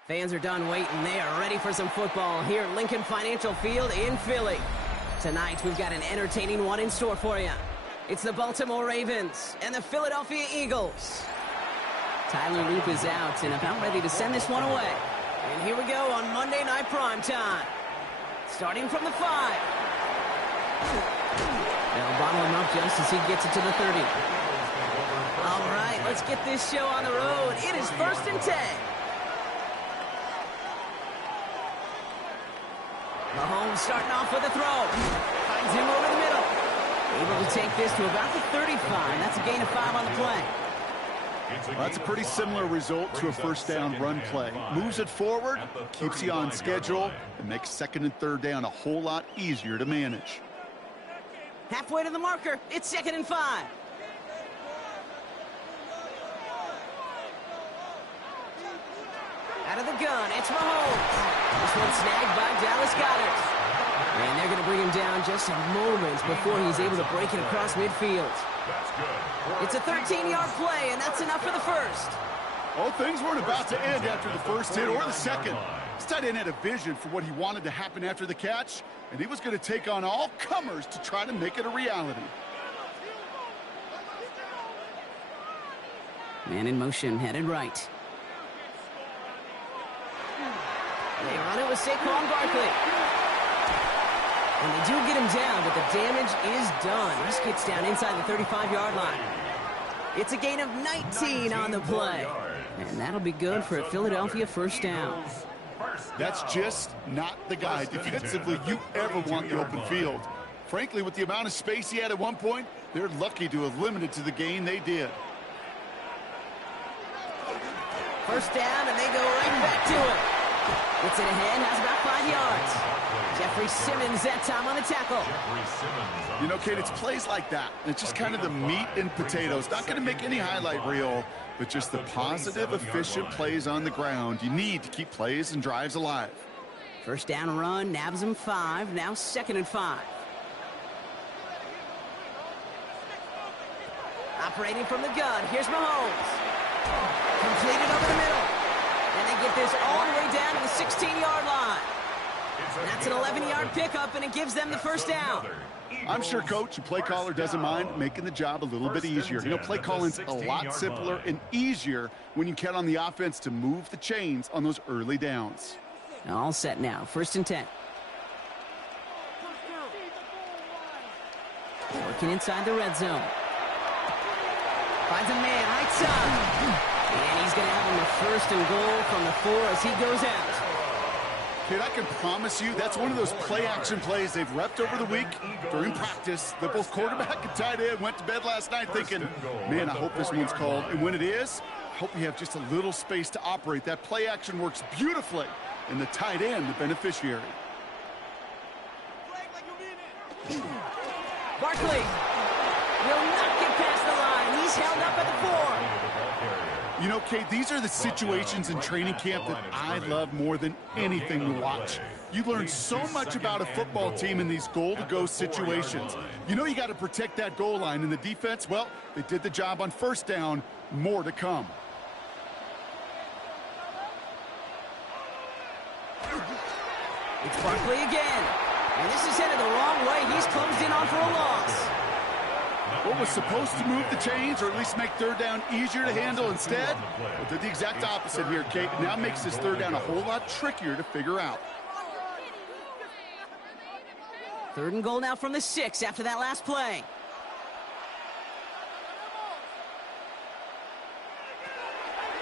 Fans are done waiting. They are ready for some football here at Lincoln Financial Field in Philly. Tonight, we've got an entertaining one in store for you. It's the Baltimore Ravens and the Philadelphia Eagles. Tyler Loop is out and about ready to send this one away. And here we go on Monday Night Primetime. Starting from the 5. They'll bottle him up just as he gets it to the 30. All right, let's get this show on the road. It is 1st and 10. Mahomes starting off with a throw. Finds him over the middle. Able to take this to about the 35. That's a gain of 5 on the play. Well, that's a pretty similar result to a first down run play. Moves it forward, keeps you on schedule, and makes 2nd and 3rd down a whole lot easier to manage. Halfway to the marker. It's 2nd and 5. Out of the gun, it's Mahomes. This one snagged by Dallas Goedert. And they're going to bring him down just a moment before he's able to break it across midfield. It's a 13-yard play, and that's enough for the first. Well, things weren't about to end after the first hit or the second. This tight end had a vision for what he wanted to happen after the catch, and he was going to take on all comers to try to make it a reality. Man in motion, headed right. They run it with Saquon Barkley. And they do get him down, but the damage is done. This gets down inside the 35-yard line. It's a gain of 19 on the play. And that'll be good for a Philadelphia first down. That's just not the guy defensively you ever want the open field. Frankly, with the amount of space he had at one point, they're lucky to have limited to the gain they did. First down, and they go right back to it. Gets it ahead, has about 5 yards. Jeffrey Simmons that time on the tackle. You know, Kate, it's plays like that. It's just kind of the meat and potatoes. Not going to make any highlight reel, but just the positive, efficient plays on the ground. You need to keep plays and drives alive. First down run, nabs him 5. Now 2nd and 5. Operating from the gun, here's Mahomes. Completed over the middle. And they get this all the way down to the 16-yard line. That's an 11-yard pickup, and it gives them the first down. I'm sure coach and play caller doesn't mind making the job a little bit easier. You know, play calling's a lot simpler and easier when you count on the offense to move the chains on those early downs. All set now. 1st and 10. Working inside the red zone. Finds a man right side. And he's going to have him a 1st and goal from the 4 as he goes out. Kid, I can promise you that's one of those play-action plays they've repped over the week during practice. The both quarterback and tight end went to bed last night thinking, man, I hope this one's called. And when it is, I hope you have just a little space to operate. That play-action works beautifully, and the tight end, the beneficiary. Barkley will not get past the line. He's held up at the 4. You know, Kate, these are the situations in training camp that I love more than anything to watch. You learn so much about a football team in these goal-to-go situations. You know you got to protect that goal line, and the defense, well, they did the job on first down. More to come. It's Barkley again. And this is headed the wrong way. He's closed in on for a loss. What was supposed to move the chains, or at least make third down easier to handle instead, well, did the exact opposite here, Kate. Now makes this third down a whole lot trickier to figure out. 3rd and goal now from the 6 after that last play.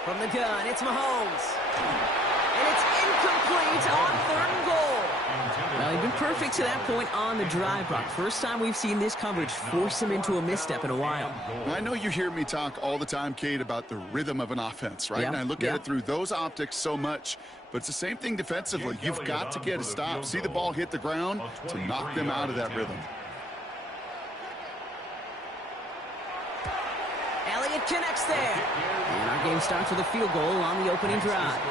From the gun, it's Mahomes. And it's incomplete on 3rd and goal. Well, he'd been perfect to that point on the drive, Brock. First time we've seen this coverage force him into a misstep in a while. I know you hear me talk all the time, Kate, about the rhythm of an offense, right? Yeah. And I look at it through those optics so much, but it's the same thing defensively. You've got to get a stop, see the ball hit the ground to knock them out of that rhythm. Elliott connects there. And our game starts with a field goal on the opening drive.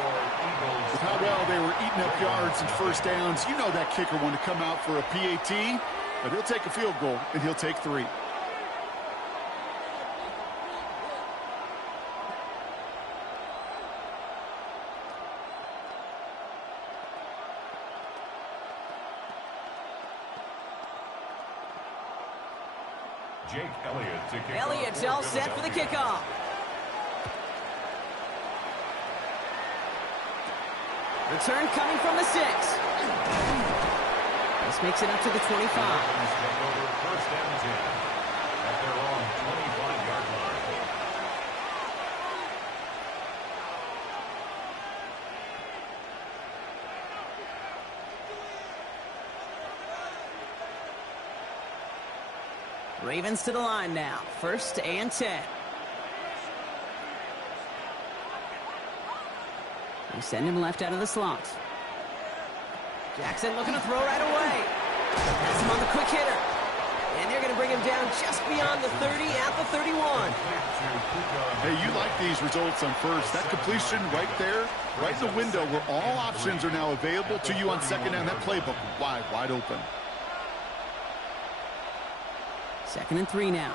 With how well they were eating up yards and first downs, you know that kicker wanted to come out for a PAT, but he'll take a field goal, and he'll take 3. Jake Elliott to kick Elliott's all set for the kickoff. Return coming from the 6. This makes it up to the 25. First down 10 at their own 25-yard line. Ravens to the line now. 1st and 10. They send him left out of the slot. Jackson looking to throw right away. Has him on the quick hitter. And they're going to bring him down just beyond the 30 at the 31. Hey, you like these results on first. That completion right there, right in the window where all options are now available to you on second down. That playbook wide open. 2nd and 3 now.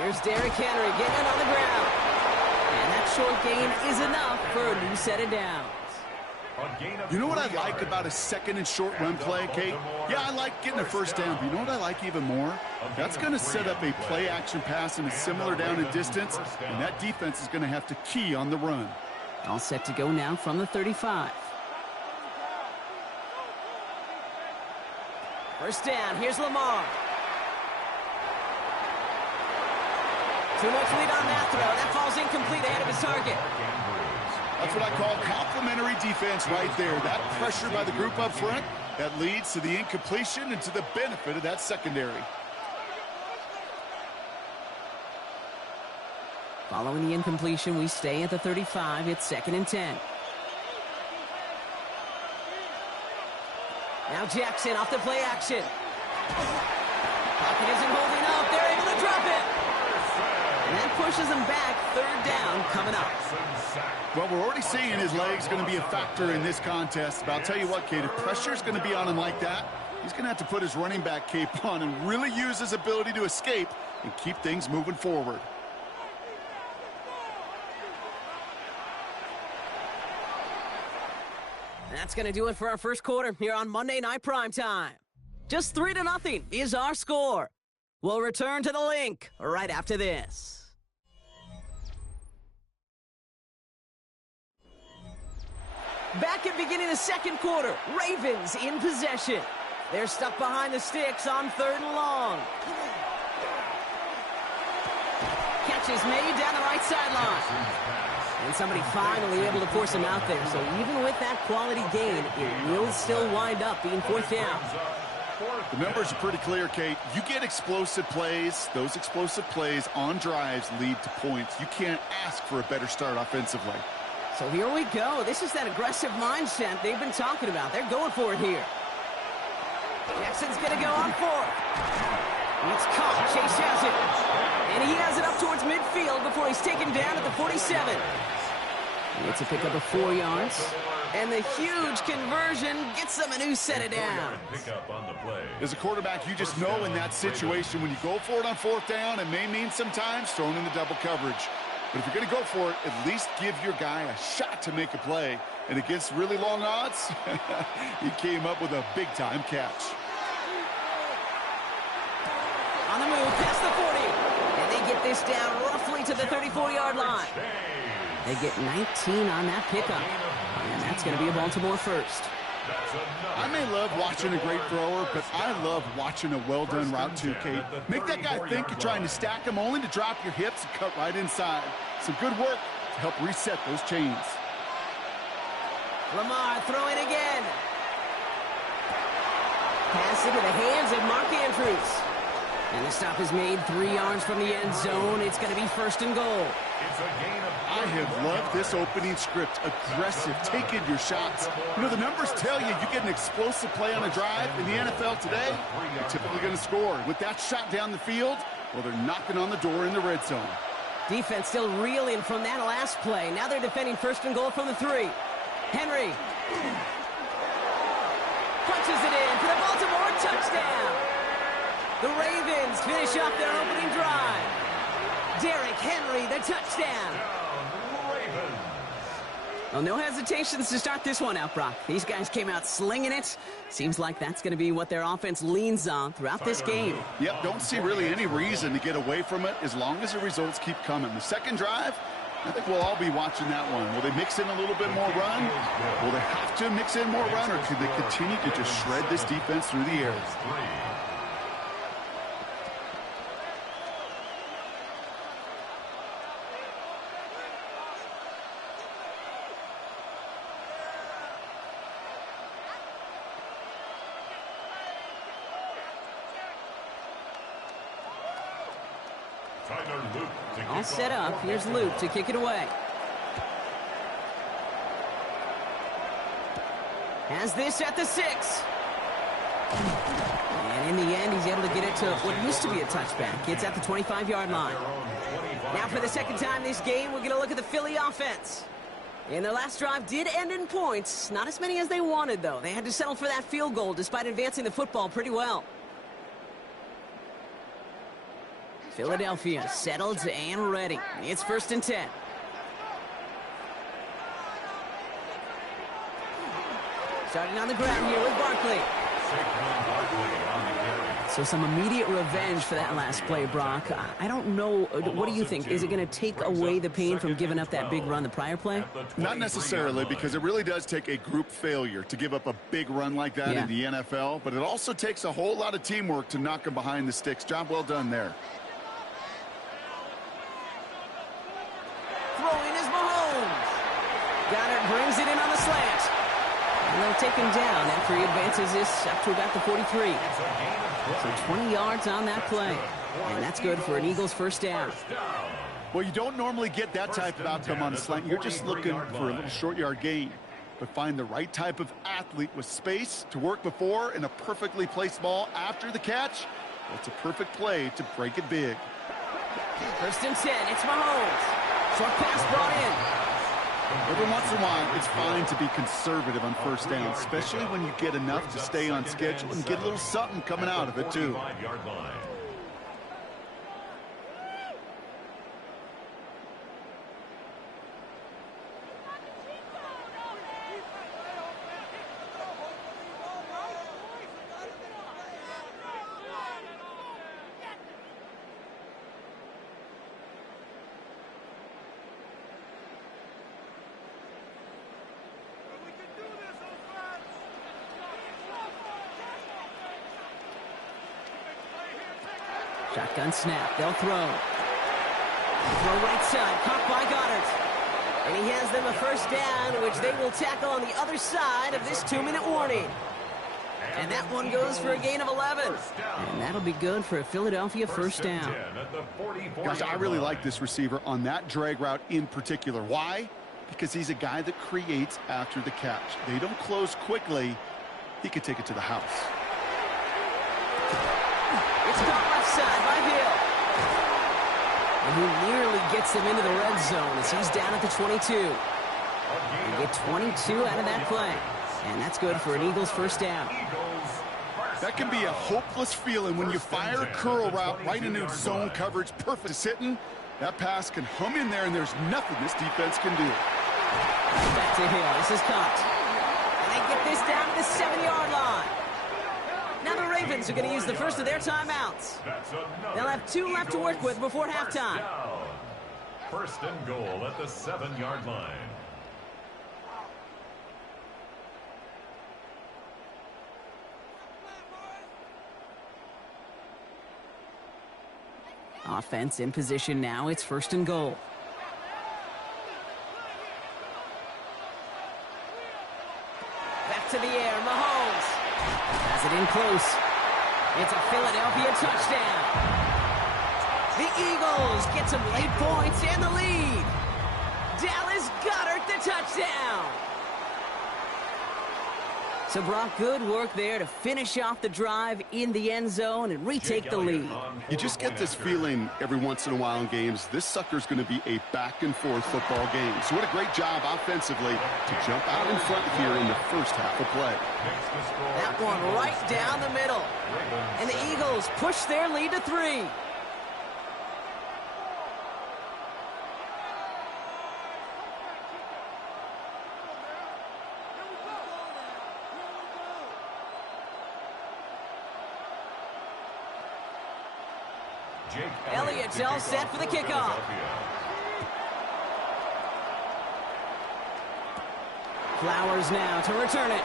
Here's Derrick Henry getting it on the ground. And that short gain is enough for a new set of downs. You know what I like about a 2nd and short run play, Kate? Yeah, I like getting a first down, but you know what I like even more? That's going to set up a play-action pass in a similar down and distance, and that defense is going to have to key on the run. All set to go now from the 35. First down, here's Lamar. Too much lead on that throw. That falls incomplete ahead of his target. That's what I call complementary defense right there. That pressure by the group up front, that leads to the incompletion and to the benefit of that secondary. Following the incompletion, we stay at the 35. It's 2nd and 10. Now Jackson off the play action. Pocket isn't holding up. They're able to drop it. And that pushes him back. 3rd down coming up. Well, we're already seeing his legs going to be a factor in this contest. But I'll tell you what, Kate, if pressure is going to be on him like that, he's going to have to put his running back cape on and really use his ability to escape and keep things moving forward. That's going to do it for our first quarter here on Monday Night Primetime. Just 3-0 is our score. We'll return to the link right after this. Back at beginning of the 2nd quarter, Ravens in possession. They're stuck behind the sticks on 3rd and long. Catch is made down the right sideline. And somebody finally able to force him out there. So even with that quality gain, it will still wind up being 4th down. The numbers are pretty clear, Kate. You get explosive plays. Those explosive plays on drives lead to points. You can't ask for a better start offensively. So here we go. This is that aggressive mindset they've been talking about. They're going for it here. Jackson's going to go on 4th. It's caught. Chase has it. And he has it up towards midfield before he's taken down at the 47. It's a pickup of 4 yards. And the huge conversion gets them a new set of downs. As a quarterback, you just know in that situation when you go for it on 4th down, it may mean sometimes throwing in the double coverage. But if you're going to go for it, at least give your guy a shot to make a play. And against really long odds, he came up with a big-time catch. On the move, past the 40. And they get this down roughly to the 34-yard line. They get 19 on that pickup. And that's going to be a Baltimore first. I may love watching a great thrower, but I love watching a well-done route too, Kate. Make that guy think you're trying to stack him only to drop your hips and cut right inside. Some good work to help reset those chains. Lamar throwing again. Pass into the hands of Mark Andrews. And the stop is made 3 yards from the end zone. It's going to be 1st and goal. I have loved this opening script. Aggressive, taking your shots. You know, the numbers tell you get an explosive play on a drive. In the NFL today, you're typically going to score. With that shot down the field, well, they're knocking on the door in the red zone. Defense still reeling from that last play. Now they're defending 1st and goal from the 3. Henry punches it in for the Baltimore touchdown. The Ravens finish up their opening drive. Derrick Henry, the touchdown. Well, no hesitations to start this one out, Brock. These guys came out slinging it. Seems like that's going to be what their offense leans on throughout this game. Yep, don't see really any reason to get away from it as long as the results keep coming. The second drive, I think we'll all be watching that one. Will they mix in a little bit more run? Will they have to mix in more run, or could they continue to just shred this defense through the air? All set up. Here's Luke to kick it away. Has this at the 6. And in the end, he's able to get it to what used to be a touchback. It's at the 25-yard line. Now for the second time this game, we're going to look at the Philly offense. And their last drive did end in points. Not as many as they wanted, though. They had to settle for that field goal despite advancing the football pretty well. Philadelphia settled and ready. It's 1st and 10. Starting on the ground here with Barkley. So some immediate revenge for that last play, Brock. I don't know. What do you think? Is it going to take away the pain from giving up that big run the prior play? Not necessarily, because it really does take a group failure to give up a big run like that in the NFL. But it also takes a whole lot of teamwork to knock them behind the sticks. Job well done there. Throwing is Mahomes. Goddard brings it in on the slant. And they'll take him down after he advances this up to about the 43. So 20 yards on that play. And that's good for an Eagles 1st down. Well, you don't normally get that type of outcome on a slant. You're just looking for a little short yard gain. But find the right type of athlete with space to work before and a perfectly placed ball after the catch. Well, it's a perfect play to break it big. 1st and 10. It's Mahomes. Short pass brought in. Every once in a while, it's fine to be conservative on 1st down, especially when you get enough to stay on schedule and get a little something coming out of it, too. Shotgun snap. They'll throw. Throw right side. Caught by Goddard. And he has them a 1st down, which they will tackle on the other side of this 2-minute warning. And that one goes for a gain of 11. And that'll be good for a Philadelphia 1st down. Gosh, I really like this receiver on that drag route in particular. Why? Because he's a guy that creates after the catch. They don't close quickly. He could take it to the house. It's caught left And he nearly gets them into the red zone as he's down at the 22. They get 22 out of that play. And that's good for an Eagles first down. That can be a hopeless feeling when you fire a curl route right into zone coverage. Perfect. It's hitting. That pass can hum in there, and there's nothing this defense can do. Back to Hill. This is caught. And they get this down to the 7-yard line. Now the Ravens are going to use the first of their timeouts. They'll have 2 left to work with before halftime. First and goal at the 7-yard line. Offense in position now. It's first and goal. Back to the air. Mahomes has it in close. It's a Philadelphia touchdown. The Eagles get some late points and the lead. Dallas Goedert the touchdown. So, Brock, good work there to finish off the drive in the end zone and retake the lead. You just get this feeling every once in a while in games, this sucker's going to be a back-and-forth football game. So what a great job offensively to jump out in front here in the first half of play. That one right down the middle. And the Eagles push their lead to 3. Elliott's all set for the kickoff. Flowers now to return it.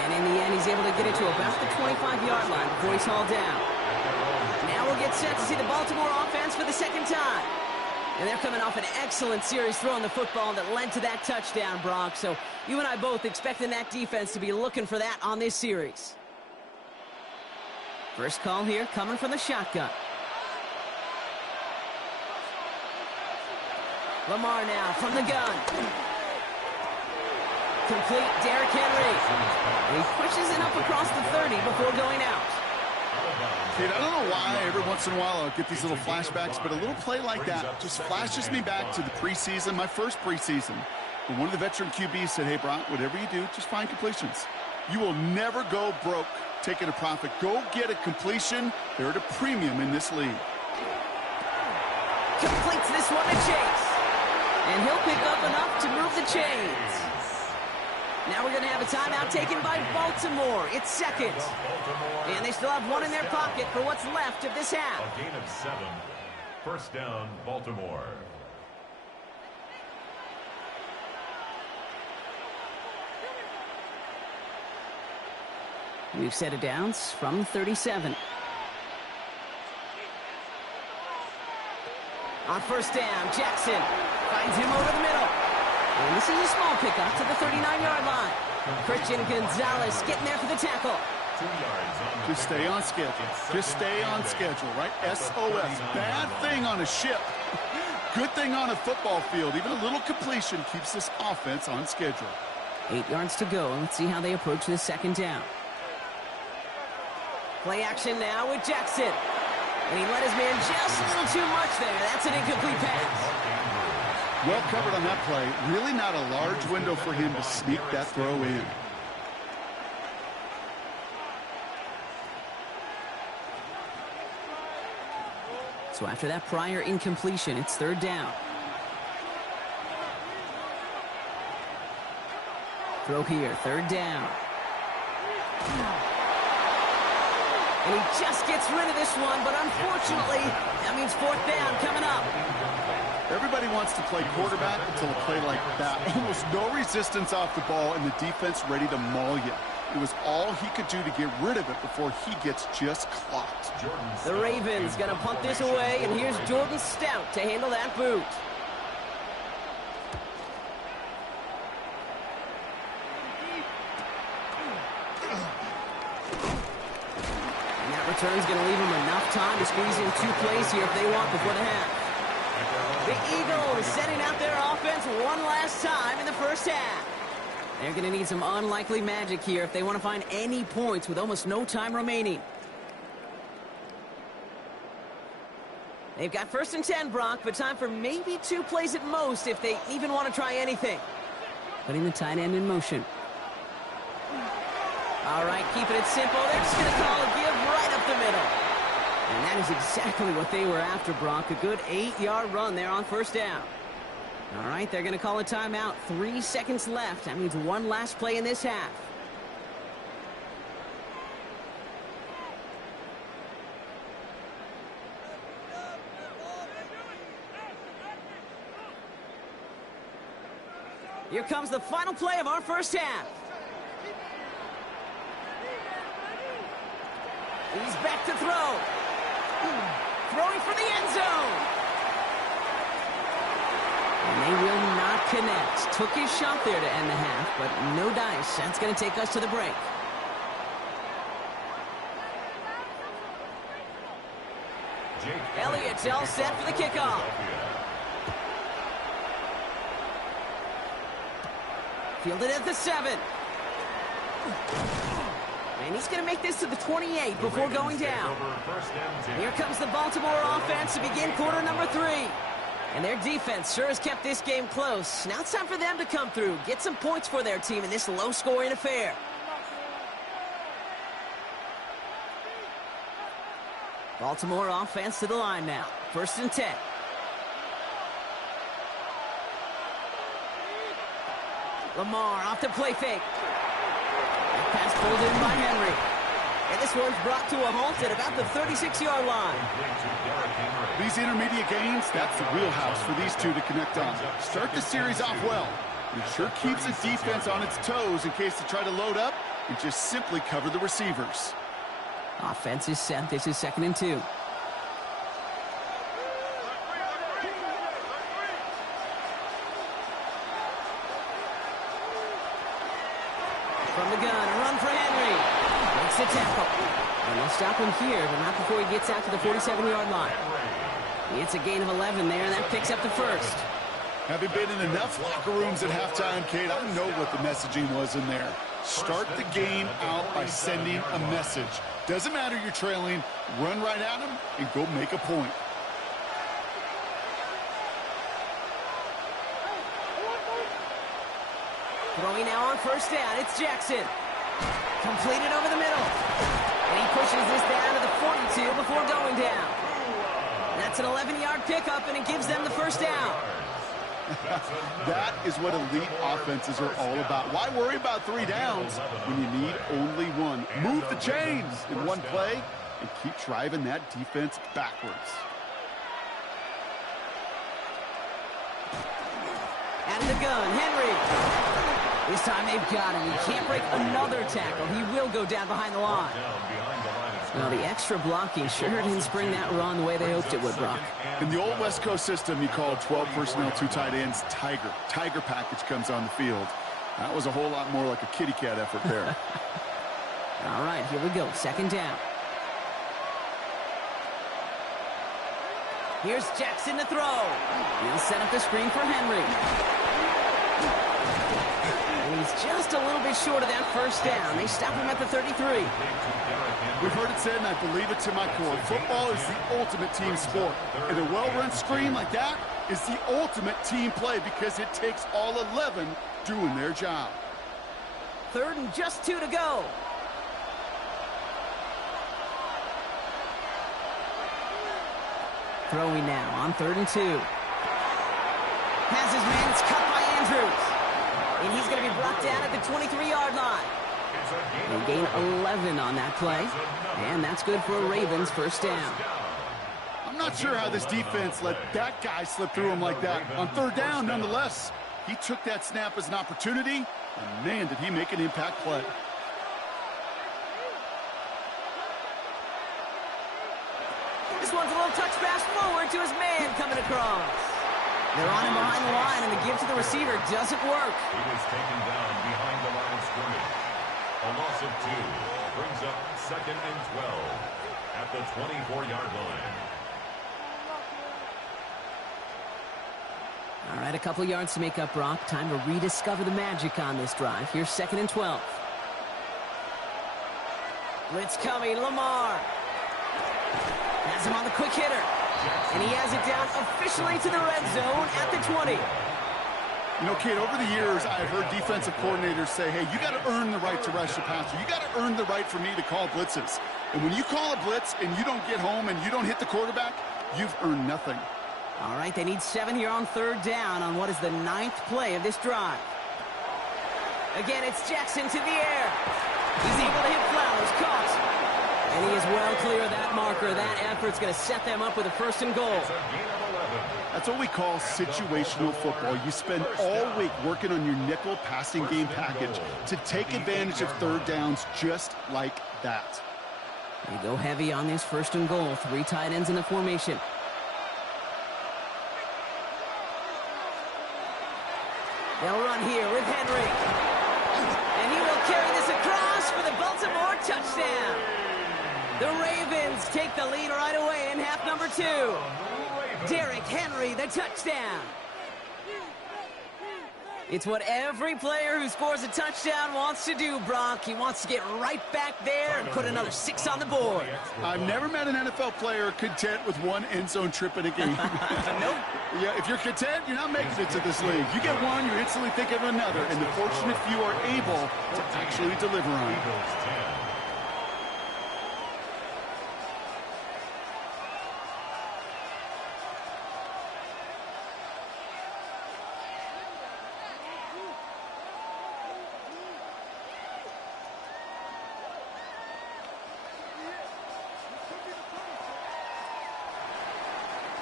And in the end, he's able to get it to about the 25-yard line before he's hauled down. Now we'll get set to see the Baltimore offense for the second time. And they're coming off an excellent series throwing the football that led to that touchdown, Brock. So you and I both expecting that defense to be looking for that on this series. First call here coming from the shotgun. Lamar now from the gun. Complete Derrick Henry. He pushes it up across the 30 before going out. Kate, I don't know why every once in a while I'll get these little flashbacks, but a little play like that just flashes me back to the preseason, my first preseason. And one of the veteran QBs said, hey, Brock, whatever you do, just find completions. You will never go broke taking a profit. Go get a completion. They're at a premium in this league. Completes this one to Chase. And he'll pick up enough to move the chains. Now we're going to have a timeout taken by Baltimore. It's second. And they still have one in their pocket for what's left of this half. A gain of 7. First down, Baltimore. We've set it downs from 37. On first down, Jackson finds him over the middle. And this is a small pickup to the 39-yard line. Christian Gonzalez getting there for the tackle. 2 yards on Just stay on schedule. Just stay on schedule, right? SOS. Bad thing on a ship. Good thing on a football field. Even a little completion keeps this offense on schedule. 8 yards to go. Let's see how they approach this second down. Play action now with Jackson. And he let his man just a little too much there. That's an incomplete pass. Well covered on that play. Really not a large window for him to sneak that throw in. So after that prior incompletion, it's third down. Throw here, third down. And he just gets rid of this one, but unfortunately, that means fourth down coming up. Everybody wants to play quarterback until a play like that. Almost no resistance off the ball and the defense ready to maul you. It was all he could do to get rid of it before he gets just clocked. The Ravens going to punt this away, and here's Jordan Stout to handle that boot. And that return's going to leave them enough time to squeeze in 2 plays here if they want before the half. The Eagles setting out their offense one last time in the first half. They're going to need some unlikely magic here if they want to find any points with almost no time remaining. They've got 1st and 10, Brock, but time for maybe 2 plays at most if they even want to try anything. Putting the tight end in motion. All right, keeping it simple. They're just going to call a give right up the middle. And that is exactly what they were after, Brock. A good 8-yard run there on 1st down. All right, they're going to call a timeout. 3 seconds left. That means one last play in this half. Here comes the final play of our 1st half. He's back to throw. Throwing for the end zone. And they will not connect. Took his shot there to end the half, but no dice. That's going to take us to the break. Elliott's all set for the kickoff. Fielded at the 7. And he's going to make this to the 28 before going down. Here comes the Baltimore offense to begin quarter number 3. And their defense sure has kept this game close. Now it's time for them to come through, get some points for their team in this low-scoring affair. Baltimore offense to the line now. 1st and 10. Lamar off the play fake. That pass pulled in by Henry. And this one's brought to a halt at about the 36-yard line. These intermediate gains, that's the wheelhouse for these two to connect on. Start the series off well. It sure keeps the defense on its toes in case they try to load up and just simply cover the receivers. Offense is set. This is 2nd and 2. From the gun, a run for Henry. Makes the tackle. And they'll stop him here, but not before he gets out to the 47-yard line. It's a gain of 11 there, and that picks up the 1st. Having been in enough locker rooms at halftime, Kate, I know what the messaging was in there. Start the game out by sending a message. Doesn't matter you're trailing, run right at them and go make a point. Throwing now on 1st down, it's Jackson. Completed over the middle. And he pushes this down to the 42 before going down. That's an 11-yard pickup, and it gives them the 1st down. That is what elite offenses are all about. Why worry about 3 downs when you need only 1? Move the chains in one play and keep driving that defense backwards. Out of the gun, Henry. This time they've got him. He can't break another tackle. He will go down behind the line. Well, the extra blocking sure didn't spring that run the way they hoped it would, Brock. In the old West Coast system, you called 12 personnel, 2 tight ends, Tiger. Tiger package comes on the field. That was a whole lot more like a kitty cat effort there. All right, here we go. 2nd down. Here's Jackson to throw. He'll set up the screen for Henry. And he's just a little bit short of that 1st down. They stop him at the 33. We've heard it said, and I believe it to my core, football is the ultimate team sport. And a well-run screen like that is the ultimate team play because it takes all 11 doing their job. 3rd and just 2 to go. Throwing now on 3rd and 2. Has his man. It's cut by Andrews. And he's going to be brought down at the 23-yard line. They gain 11 on that play. And that's good for a Ravens 1st down. I'm not sure how this defense let that guy slip through him like that. On 3rd down, nonetheless, he took that snap as an opportunity, and man, did he make an impact play. This one's a little touch pass forward to his man coming across. They're on him behind the line, and the give to the receiver doesn't work. He was taken down behind the line of scrimmage. A loss of 2 brings up 2nd and 12 at the 24-yard line. All right, a couple yards to make up, Brock. Time to rediscover the magic on this drive. Here's 2nd and 12. Blitz coming, Lamar. Has Has him on the quick hitter. And he has it down officially to the red zone at the 20. You know, kid, over the years, I've heard defensive coordinators say, hey, you got to earn the right to rush the passer. You got to earn the right for me to call blitzes. And when you call a blitz and you don't get home and you don't hit the quarterback, you've earned nothing. All right, they need 7 here on third down on what is the 9th play of this drive. Again, it's Jackson to the air. He's able to hit Flowers, caught. And he is well clear of that marker. That effort's going to set them up with a 1st and goal. That's what we call situational football. You spend all week working on your nickel passing game package to take advantage of third downs just like that. They go heavy on this 1st and goal. 3 tight ends in the formation. They'll run here with Henry. And he will carry this across for the Baltimore touchdown. The Ravens take the lead right away in half number 2. Derrick Henry, the touchdown. It's what every player who scores a touchdown wants to do, Brock. He wants to get right back there and put another 6 on the board. I've never met an NFL player content with 1 end zone trip in a game. Nope. Yeah, if you're content, you're not making it to this league. You get one, you're instantly thinking of another, and the fortunate few are able to actually deliver on it.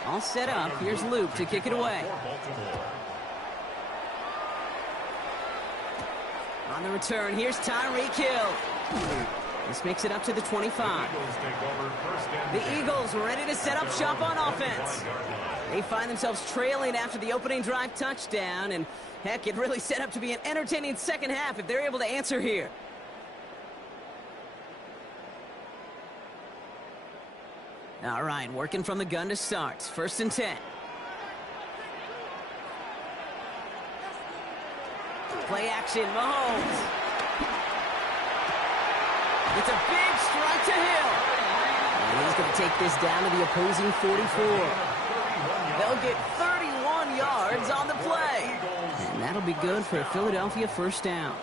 All set up. Here's Luke to kick it away. On the return, here's Tyreek Hill. This makes it up to the 25. The Eagles ready to set up shop on offense. They find themselves trailing after the opening drive touchdown, and heck, it really set up to be an entertaining second half if they're able to answer here. All right, working from the gun to start. 1st and 10. Play action, Mahomes. It's a big strike to Hill. And he's going to take this down to the opposing 44. They'll get 31 yards on the play. And that'll be good for a Philadelphia 1st down.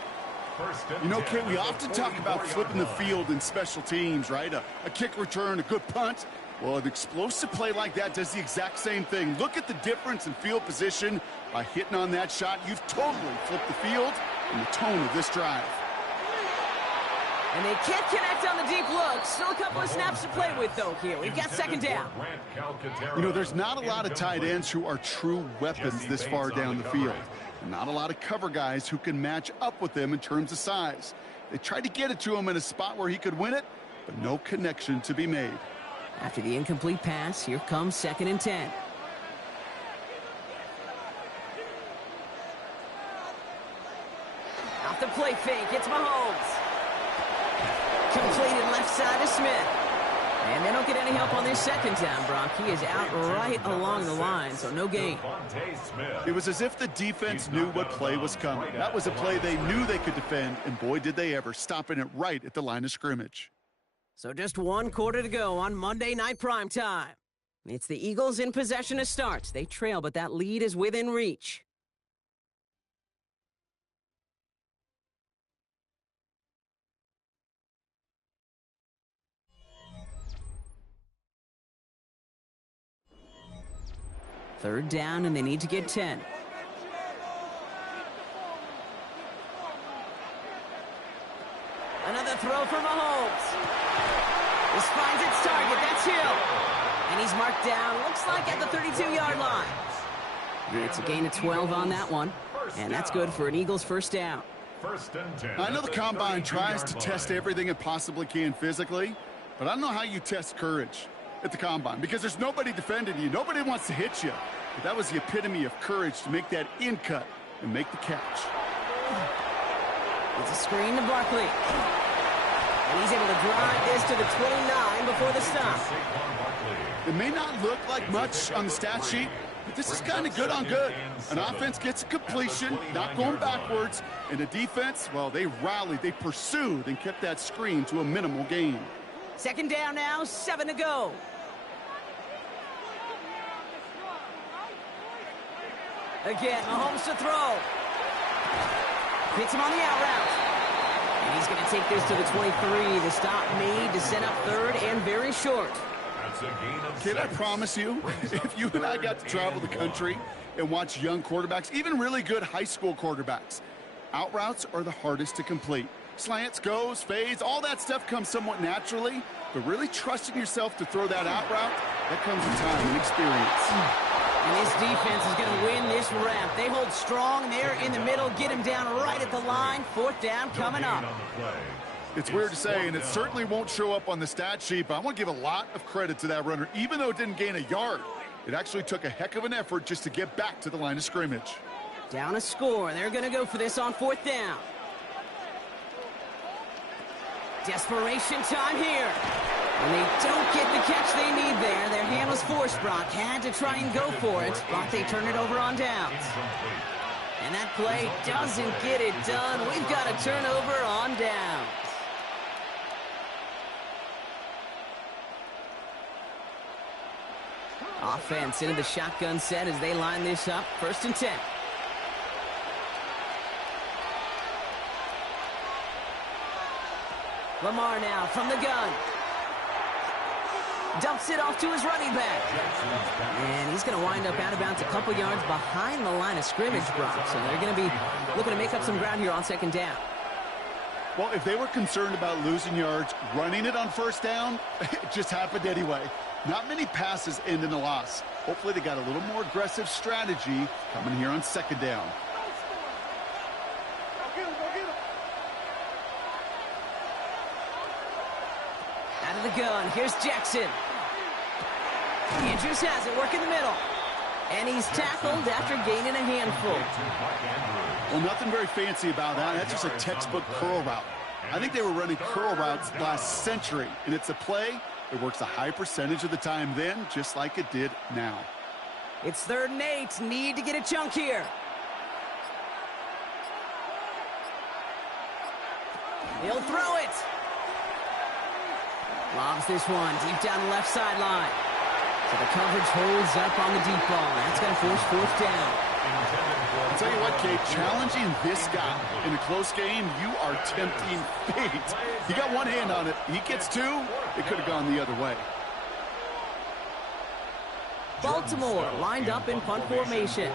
You know, Kit, we often talk about flipping the field in special teams, right? A kick return, a good punt. Well, an explosive play like that does the exact same thing. Look at the difference in field position. By hitting on that shot, you've totally flipped the field and the tone of this drive. And they can't connect on the deep look. Still a couple of snaps to play with, though, here. We've got 2nd down. You know, there's not a lot of tight ends who are true weapons this far down the field. Not a lot of cover guys who can match up with them in terms of size. They tried to get it to him in a spot where he could win it, but no connection to be made. After the incomplete pass, here comes 2nd and 10. Off the play fake, it's Mahomes. Completed left side to Smith. And they don't get any help on this 2nd down, Brock. He is out right along the line, so no gain. It was as if the defense knew what play was coming. That was a play they knew they could defend, and boy, did they ever, stopping it right at the line of scrimmage. So just 1 quarter to go on Monday Night Primetime. It's the Eagles in possession to start. They trail, but that lead is within reach. Third down, and they need to get 10. Another throw for Mahomes. This finds its target. That's Hill. And he's marked down, looks like at the 32-yard line. It's a gain of 12 on that one. And that's good for an Eagles 1st down. I know the Combine tries to test everything it possibly can physically, but I don't know how you test courage at the Combine, because there's nobody defending you. Nobody wants to hit you. But that was the epitome of courage to make that in cut and make the catch. It's a screen to Barkley. And he's able to drive this to the 29 before the stop. It may not look like much on the stat sheet, but this is kind of good on good. An offense gets a completion, not going backwards, and the defense, well, they rallied, they pursued, and kept that screen to a minimal gain. 2nd down now, 7 to go. Again, Mahomes to throw. Hits him on the out route. And he's going to take this to the 23. The stop made to set up third and very short. That's a gain of Kid, I 6. promise you, if you and I got to travel the country and watch young quarterbacks, even really good high school quarterbacks, out routes are the hardest to complete. Slants, goes, fades, all that stuff comes somewhat naturally, but really trusting yourself to throw that out route, that comes with time and experience. And this defense is going to win this rep. They hold strong there in the middle, get him down right at the line. Fourth down coming up. It's weird to say, and it certainly won't show up on the stat sheet, but I want to give a lot of credit to that runner. Even though it didn't gain a yard, it actually took a heck of an effort just to get back to the line of scrimmage. Down a score. They're going to go for this on fourth down. Desperation time here. And they don't get the catch they need there. Their hand was forced. Brock had to try and go for it. Brock, they turn it over on downs. And that play doesn't get it done. We've got a turnover on downs. Offense into the shotgun set as they line this up. 1st and 10. Lamar now from the gun. Dumps it off to his running back. And he's going to wind up out of bounds a couple yards behind the line of scrimmage, Brock. So they're going to be looking to make up some ground here on 2nd down. Well, if they were concerned about losing yards, running it on 1st down, it just happened anyway. Not many passes end in a loss. Hopefully they got a little more aggressive strategy coming here on 2nd down. Out of the gun, here's Jackson. Andrews has it, work in the middle. And he's tackled after gaining a handful. Well, nothing very fancy about that. That's just a textbook curl route. I think they were running curl routes last century, and it's a play that works a high percentage of the time then, just like it did now. It's 3rd and 8. Need to get a chunk here. He'll throw it. Lobs this one deep down the left sideline. So the coverage holds up on the deep ball. That's going to force 4th down. I'll tell you what, Kate, challenging this guy in a close game, you are tempting fate. He got one hand on it. He gets 2. It could have gone the other way. Baltimore lined up in punt formation.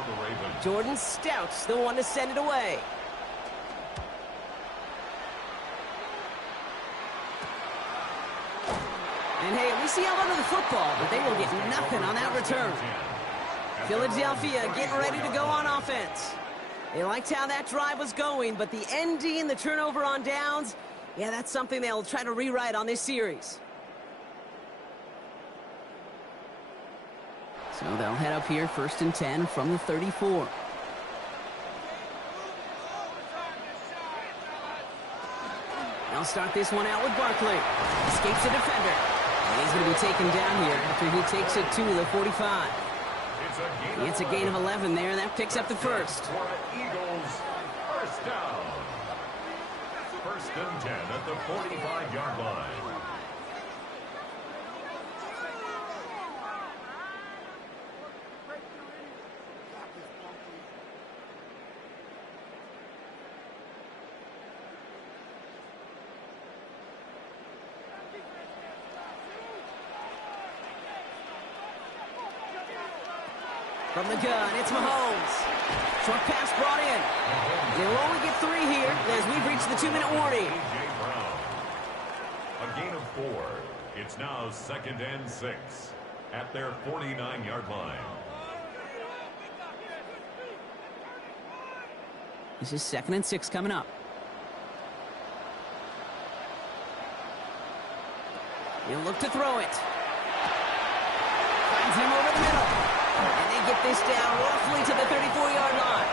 Jordan Stout's the one to send it away. And hey, we see how under the football, but they will get nothing on that return. Philadelphia getting ready to go on offense. They liked how that drive was going, but the ending, the turnover on downs, yeah, that's something they'll try to rewrite on this series. So they'll head up here, 1st and 10 from the 34. They'll start this one out with Barkley. Escapes the defender. And he's going to be taken down here after he takes it to the 45. It's a gain of 11 there. That picks up the 1st. Eagles, 1st down. 1st and 10 at the 45-yard line. From the gun, it's Mahomes. Short pass brought in. They'll only get 3 here as we've reached the 2-minute warning. A.J. Brown. A gain of 4. It's now 2nd and 6 at their 49-yard line. This is 2nd and 6 coming up. He'll look to throw it. Finds him over the middle. And they get this down roughly to the 34-yard line.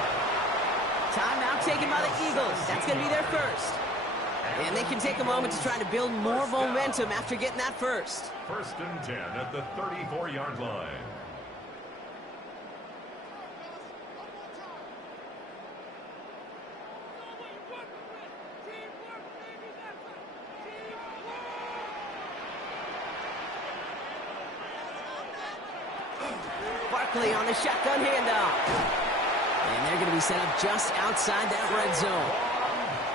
Timeout taken by the Eagles. That's going to be their 1st. And they can take a moment to try to build more momentum after getting that 1st. 1st and 10 at the 34-yard line. Barkley on the shotgun handoff. And they're going to be set up just outside that red zone.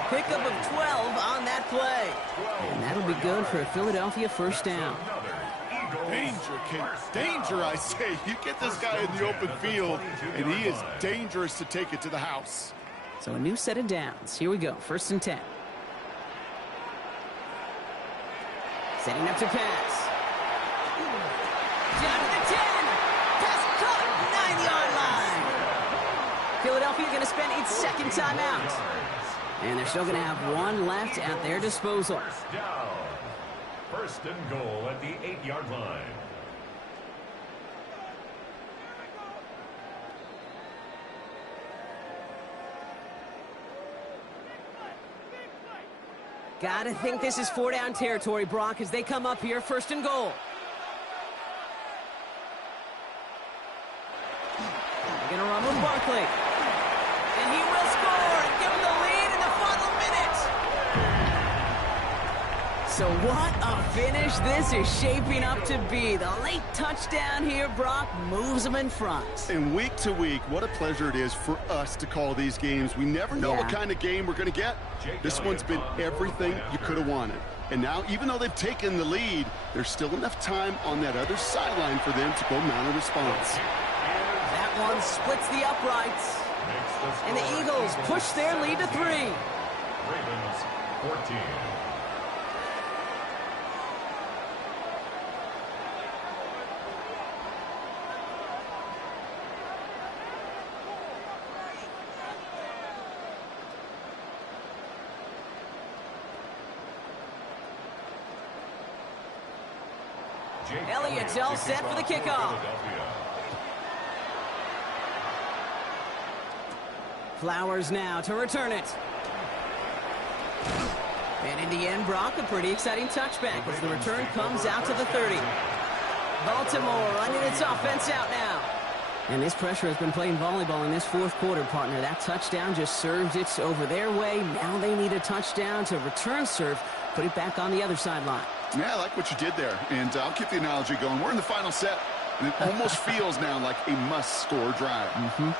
Pickup of 12 on that play. And that'll be good for a Philadelphia first down. Danger, Kate. Danger, I say. You get this guy in the open field, and he is dangerous to take it to the house. So a new set of downs. Here we go. 1st and 10. Setting up to pass. Down to the 10. Pass caught. 9-yard line. Philadelphia going to spend its second timeout. And they're still going to have one left at their disposal. First down. 1st and goal at the 8-yard line. Gotta think this is 4-down territory, Brock, as they come up here. 1st and goal. They're gonna run with Barkley. And he will score and give him the lead in the final minute. So what a finish this is shaping up to be. The late touchdown here, Brock, moves them in front. And week to week, what a pleasure it is for us to call these games. We never know what kind of game we're going to get. This one's been everything you could have wanted. And now, even though they've taken the lead, there's still enough time on that other sideline for them to go mount a response. That one splits the uprights. And the Eagles push their lead to 3. Ravens 14. Elliott's all set for the kickoff. Flowers now to return it. And in the end, Brock, a pretty exciting touchback as the return comes out to the 30. Baltimore running its offense out now. And this pressure has been playing volleyball in this 4th quarter, partner. That touchdown just served it over their way. Now they need a touchdown to return serve, put it back on the other sideline. Yeah, I like what you did there. And I'll keep the analogy going. We're in the final set, and it almost feels now like a must-score drive. Here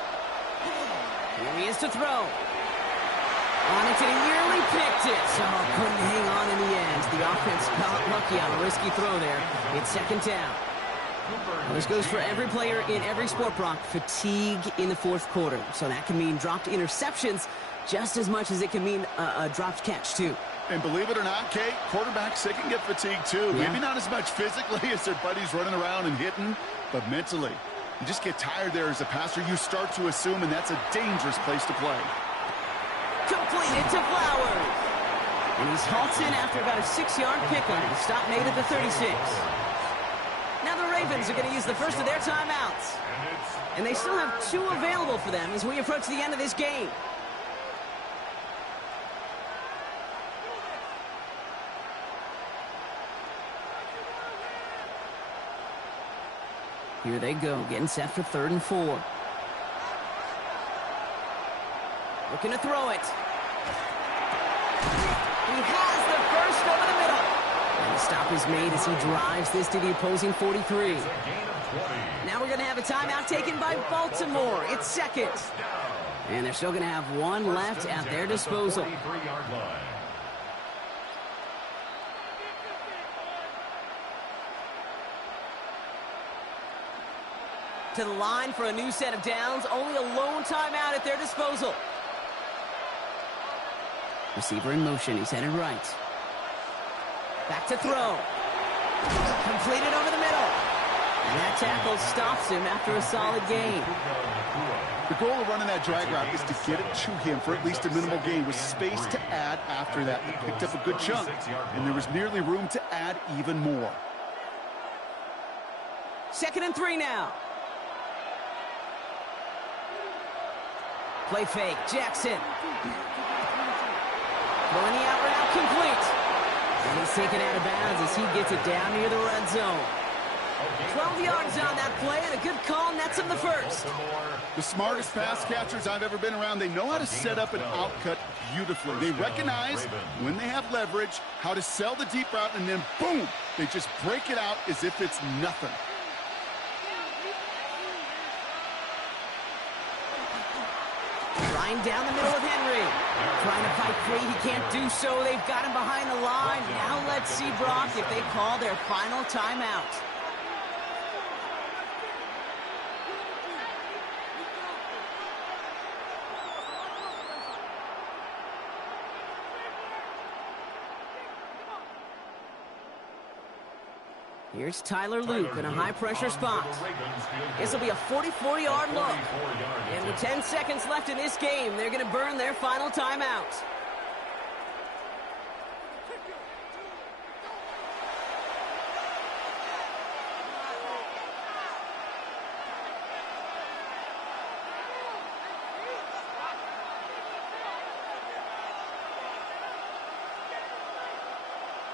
he is to throw. On it, and he nearly picked it. So couldn't hang on in the end. The offense got lucky on a risky throw there. It's 2nd down. Well, this goes for every player in every sport, Brock. Fatigue in the 4th quarter. So that can mean dropped interceptions just as much as it can mean a dropped catch, too. And believe it or not, Kate, quarterbacks, they can get fatigued, too. Yeah. Maybe not as much physically as their buddies running around and hitting, but mentally. You just get tired there as a passer. You start to assume, and that's a dangerous place to play. Completed to Flowers. And he's halted after about a 6-yard pickup. The stop made at the 36. Now the Ravens are going to use the first of their timeouts. And they still have 2 available for them as we approach the end of this game. Here they go, getting set for 3rd and 4. Looking to throw it. He has the first over the middle. And the stop is made as he drives this to the opposing 43. Now we're going to have a timeout taken by Baltimore. It's 2nd. And they're still going to have 1 left at their disposal. To the line for a new set of downs. Only a lone timeout at their disposal. Receiver in motion. He's headed right. Back to throw. Completed over the middle. And that tackle stops him after a solid gain. The goal of running that drag route is to get it to him for at least a minimal gain with space to add after that. He picked up a good chunk, and there was nearly room to add even more. 2nd and 3 now. Play fake. Jackson. Throwing the out route complete. And he's taken out of bounds as he gets it down near the red zone. 12 yards on that play, and a good call nets him the first. The smartest pass catchers I've ever been around. They know how to set up an outcut beautifully. They recognize when they have leverage how to sell the deep route, and then boom, they just break it out as if it's nothing. Line down the middle with Henry. Trying to fight free. He can't do so. They've got him behind the line. Now let's see, Brock, if they call their final timeout. Here's Tyler Luke in a high-pressure spot. This will be a 44-yard look. And with 10 seconds left in this game, they're going to burn their final timeout.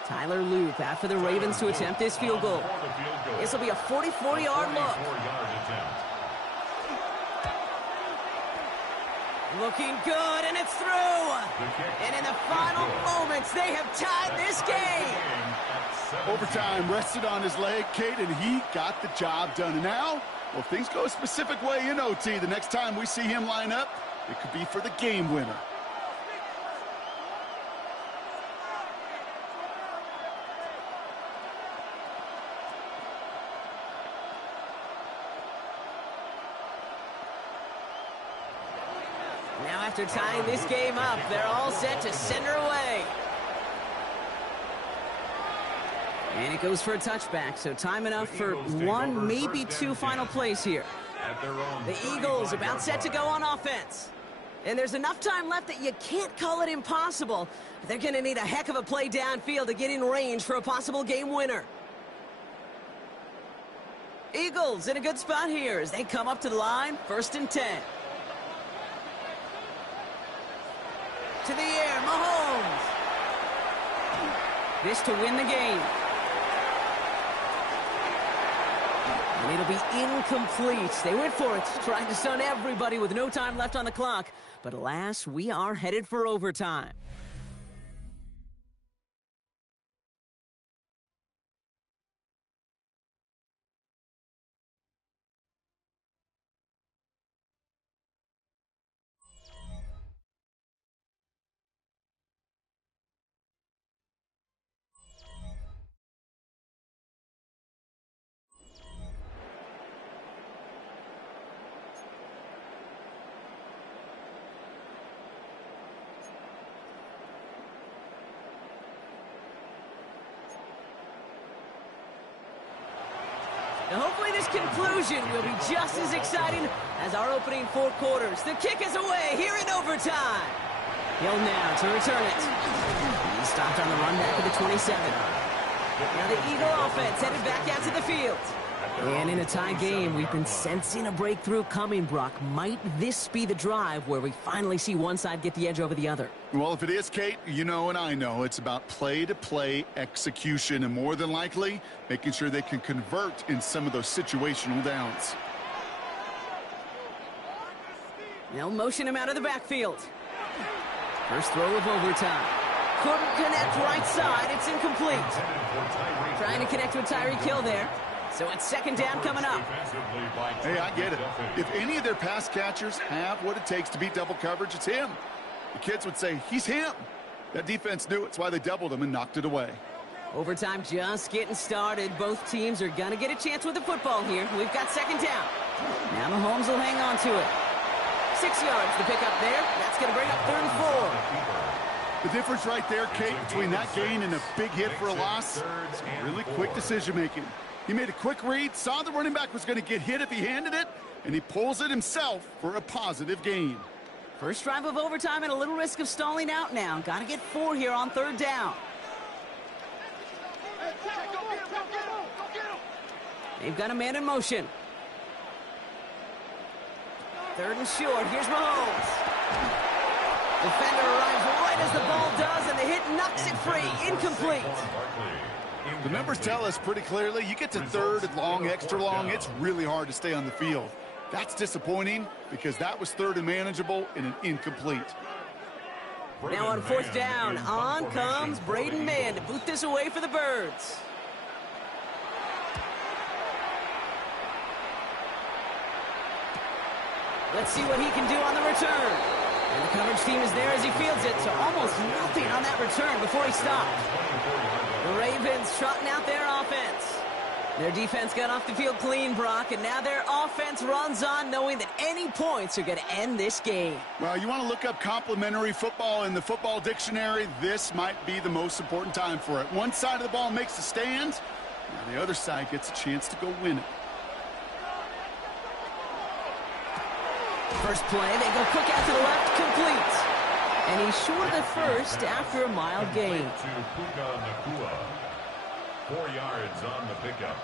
Tyler Luke after the Ravens to attempt this field goal. This will be a 44-yard look. Looking good, and it's through. And in the final moments, they have tied this game. Overtime rested on his leg, Kate, and he got the job done. And now, well, if things go a specific way in OT, the next time we see him line up, it could be for the game winner. Now after tying this game up, they're all set to send her away. And it goes for a touchback, so time enough for one, maybe two final plays here. The Eagles about set to go on offense. And there's enough time left that you can't call it impossible. They're going to need a heck of a play downfield to get in range for a possible game winner. Eagles in a good spot here as they come up to the line, 1st and 10. To the air, Mahomes. This to win the game. And it'll be incomplete. They went for it, trying to stun everybody with no time left on the clock. But alas, we are headed for overtime. Now hopefully this conclusion will be just as exciting as our opening 4 quarters. The kick is away here in overtime. Hill now to return it. He stopped on the run back of the 27. Now the Eagle offense headed back out to the field. And in a tie game, we've been sensing a breakthrough coming, Brock. Might this be the drive where we finally see one side get the edge over the other? Well, if it is, Kate, you know and I know it's about play-to-play execution and more than likely making sure they can convert in some of those situational downs. They'll motion him out of the backfield. First throw of overtime. Couldn't connect right side. It's incomplete. Trying to connect with Tyreek Hill there. So it's 2nd down coming up. Hey, I get it. If any of their pass catchers have what it takes to beat double coverage, it's him. The kids would say, he's him. That defense knew it's why they doubled him and knocked it away. Overtime just getting started. Both teams are going to get a chance with the football here. We've got 2nd down. Now Mahomes will hang on to it. 6 yards to pick up there. That's going to bring up 3rd and 4. The difference right there, Kate, between that gain and a big hit for a loss, really quick decision-making. He made a quick read, saw the running back was going to get hit if he handed it, and he pulls it himself for a positive gain. First drive of overtime and a little risk of stalling out now. Got to get 4 here on 3rd down. They've got a man in motion. 3rd and short. Here's Mahomes. Defender arrives right as the ball does, and the hit knocks it free. Incomplete. The numbers tell us pretty clearly, you get to 3rd and long, extra long, it's really hard to stay on the field. That's disappointing because that was 3rd and manageable and an incomplete. Now on 4th down, on comes Braden Mann to boot this away for the Birds. Let's see what he can do on the return. And the coverage team is there as he fields it, so almost nothing on that return before he stopped. The Ravens trotting out their offense. Their defense got off the field clean, Brock, and now their offense runs on knowing that any points are going to end this game. Well, you want to look up complimentary football in the football dictionary, this might be the most important time for it. One side of the ball makes a stand, and the other side gets a chance to go win it. First play, they go quick out to the left, complete. And he's short of the first after a mild gain. To Puka Nacua. 4 yards on the pickup.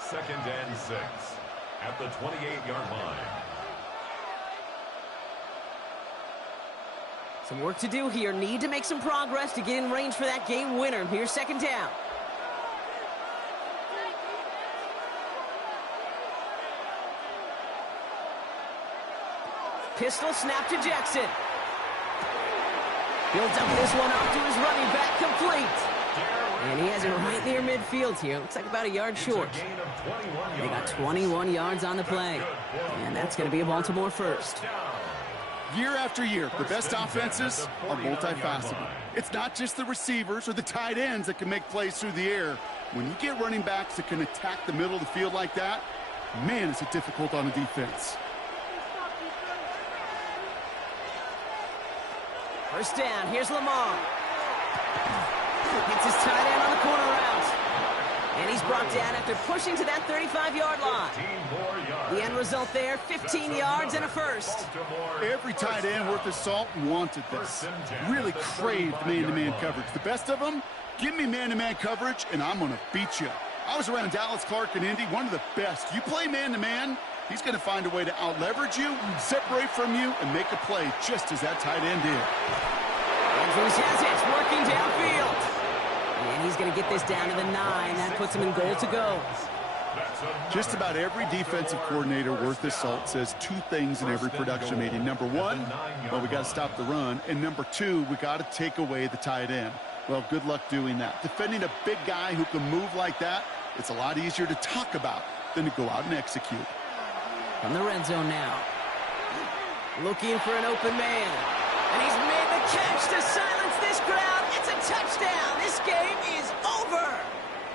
2nd and 6 at the 28-yard line. Some work to do here. Need to make some progress to get in range for that game winner. Here's 2nd down. Pistol snap to Jackson. He'll dump this one off to his running back, complete. And he has it right near midfield here. Looks like about a yard short. They got 21 yards on the play. And that's going to be a Baltimore first. Year after year, the best offenses are multifaceted. It's not just the receivers or the tight ends that can make plays through the air. When you get running backs that can attack the middle of the field like that, man, is it difficult on the defense. First down, here's Lamar. Gets his tight end on the corner route. And he's brought down after pushing to that 35-yard line. The end result there, 15 yards and a first. Every tight end worth his salt wanted this. Really craved man-to-man coverage. The best of them, give me man-to-man coverage, and I'm going to beat you. I was around Dallas Clark and Indy, one of the best. You play man-to-man, he's going to find a way to out-leverage you, separate from you, and make a play just as that tight end did. Andrews has it, working downfield. And he's going to get this down to the 9. That puts him in goal to go. Just about every defensive coordinator worth his salt says 2 things in every production meeting. Number 1, well, we got to stop the run. And number 2, we got to take away the tight end. Well, good luck doing that. Defending a big guy who can move like that, it's a lot easier to talk about than to go out and execute. From the red zone now. Looking for an open man. And he's made the catch to silence this crowd. It's a touchdown. This game is over.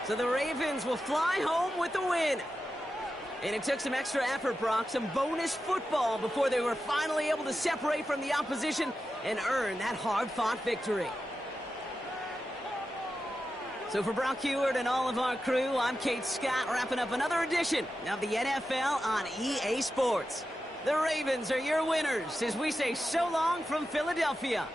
So the Ravens will fly home with the win. And it took some extra effort, Brock, some bonus football before they were finally able to separate from the opposition and earn that hard-fought victory. So for Brock Huard and all of our crew, I'm Kate Scott, wrapping up another edition of the NFL on EA Sports. The Ravens are your winners as we say so long from Philadelphia.